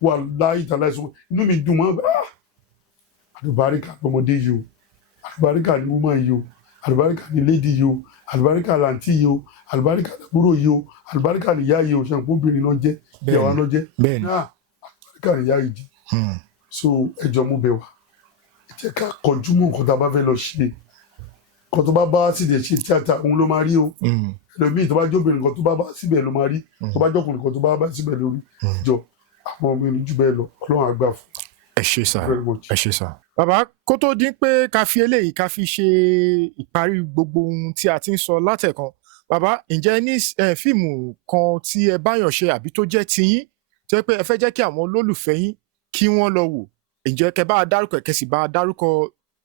wà láyé ìtàláì sọ inú mi dùn mọ́ àlùbáríkà lọmọdé yìí o àlùbáríkà ni woman yìí o àlùbáríkà ni lady yìí o àlùbáríkà làǹtí yìí o àlùbáríkà làbúrò yìí o àlùbáríkà nìyá yìí o ṣe àpò obìnrin náà jẹ́ ìyàwó náà jẹ́ àlùbáríkà nìyá yìí di so ẹjọ́ mú bẹ wá ẹ jẹ́ ká kọjú mọ́ nǹkan tá a bá fẹ́ lọ ṣe nǹkan tó bá bá síbẹ̀ ṣe tíátà òun ló máa rí o ẹlòmíì tó bá jóbìnrin nǹkan tó bá bá síbẹ̀ ló máa rí tó bá jọkùnrin nǹkan tó bá bá síbẹ̀ lórí jọ àwọn ọmọ ìlú jù bẹ́ẹ̀ lọ Ọlọ́run àgbà fún. ẹ ṣé sà ẹ ṣé sà. bàbá kó tó dín pé ká fi eléyìí ká fi ṣe ìparí gbogbo ohun tí a ti ń sọ látẹ̀kan bàbá ǹjẹ́ ní fíìmù kan tí ẹ báyàn ṣe àbí tó jẹ́ tiyín tó yẹ pé ẹ fẹ́ jẹ́ kí àwọn olólùfẹ́ yín kí wọ́n lọ wò ǹjẹ́ kẹ́ bá a dárúkọ kẹ́ sì bá a dárúkọ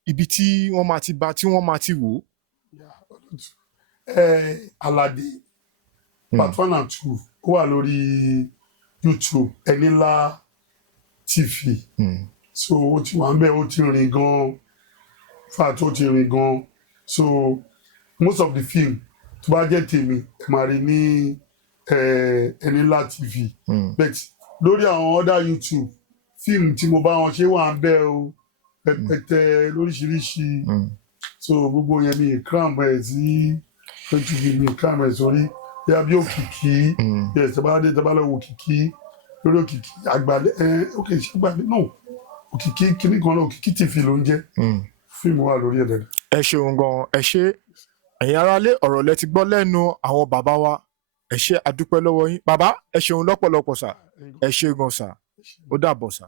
ibi tí wọ́n máa ti wò ó. Aládé part 1 and 2 ó wà lórí YouTube Ẹnilá TV so ó ti wà ń bẹ̀ ó ti rìn gan fat ó ti rìn gan so most of the film tó bá jẹ́ tèmi ẹ máa rí ní Ẹnilá TV but lórí àwọn other YouTube fíìmù tí mo bá wọn ṣe wà ń bẹ̀ o pẹpẹtẹ lóríṣiríṣi so gbogbo yẹn mi cram ẹ sí lójú mi cram ẹ sórí bí Òkìkí yes tẹ́bá lọ wo Òkìkí lórí Òkìkí àgbàlẹ̀ ókè ṣé àgbàlẹ̀ náà Òkìkí kíní kan náà Òkìkí TV ló ń jẹ́ fíìmù wà lórí ẹ̀dẹ̀. ẹ ṣeun gan ẹ ṣé ẹ̀yin aráalé ọ̀rọ̀ lẹ ti gbọ́ lẹ́nu àwọn bàbá wa ẹ ṣé àdúpẹ́ lọ́wọ́ yín bàbá ẹ ṣeun lọ́pọ̀lọpọ̀ sà ẹ ṣé gan sà ó dàbọ̀ sà.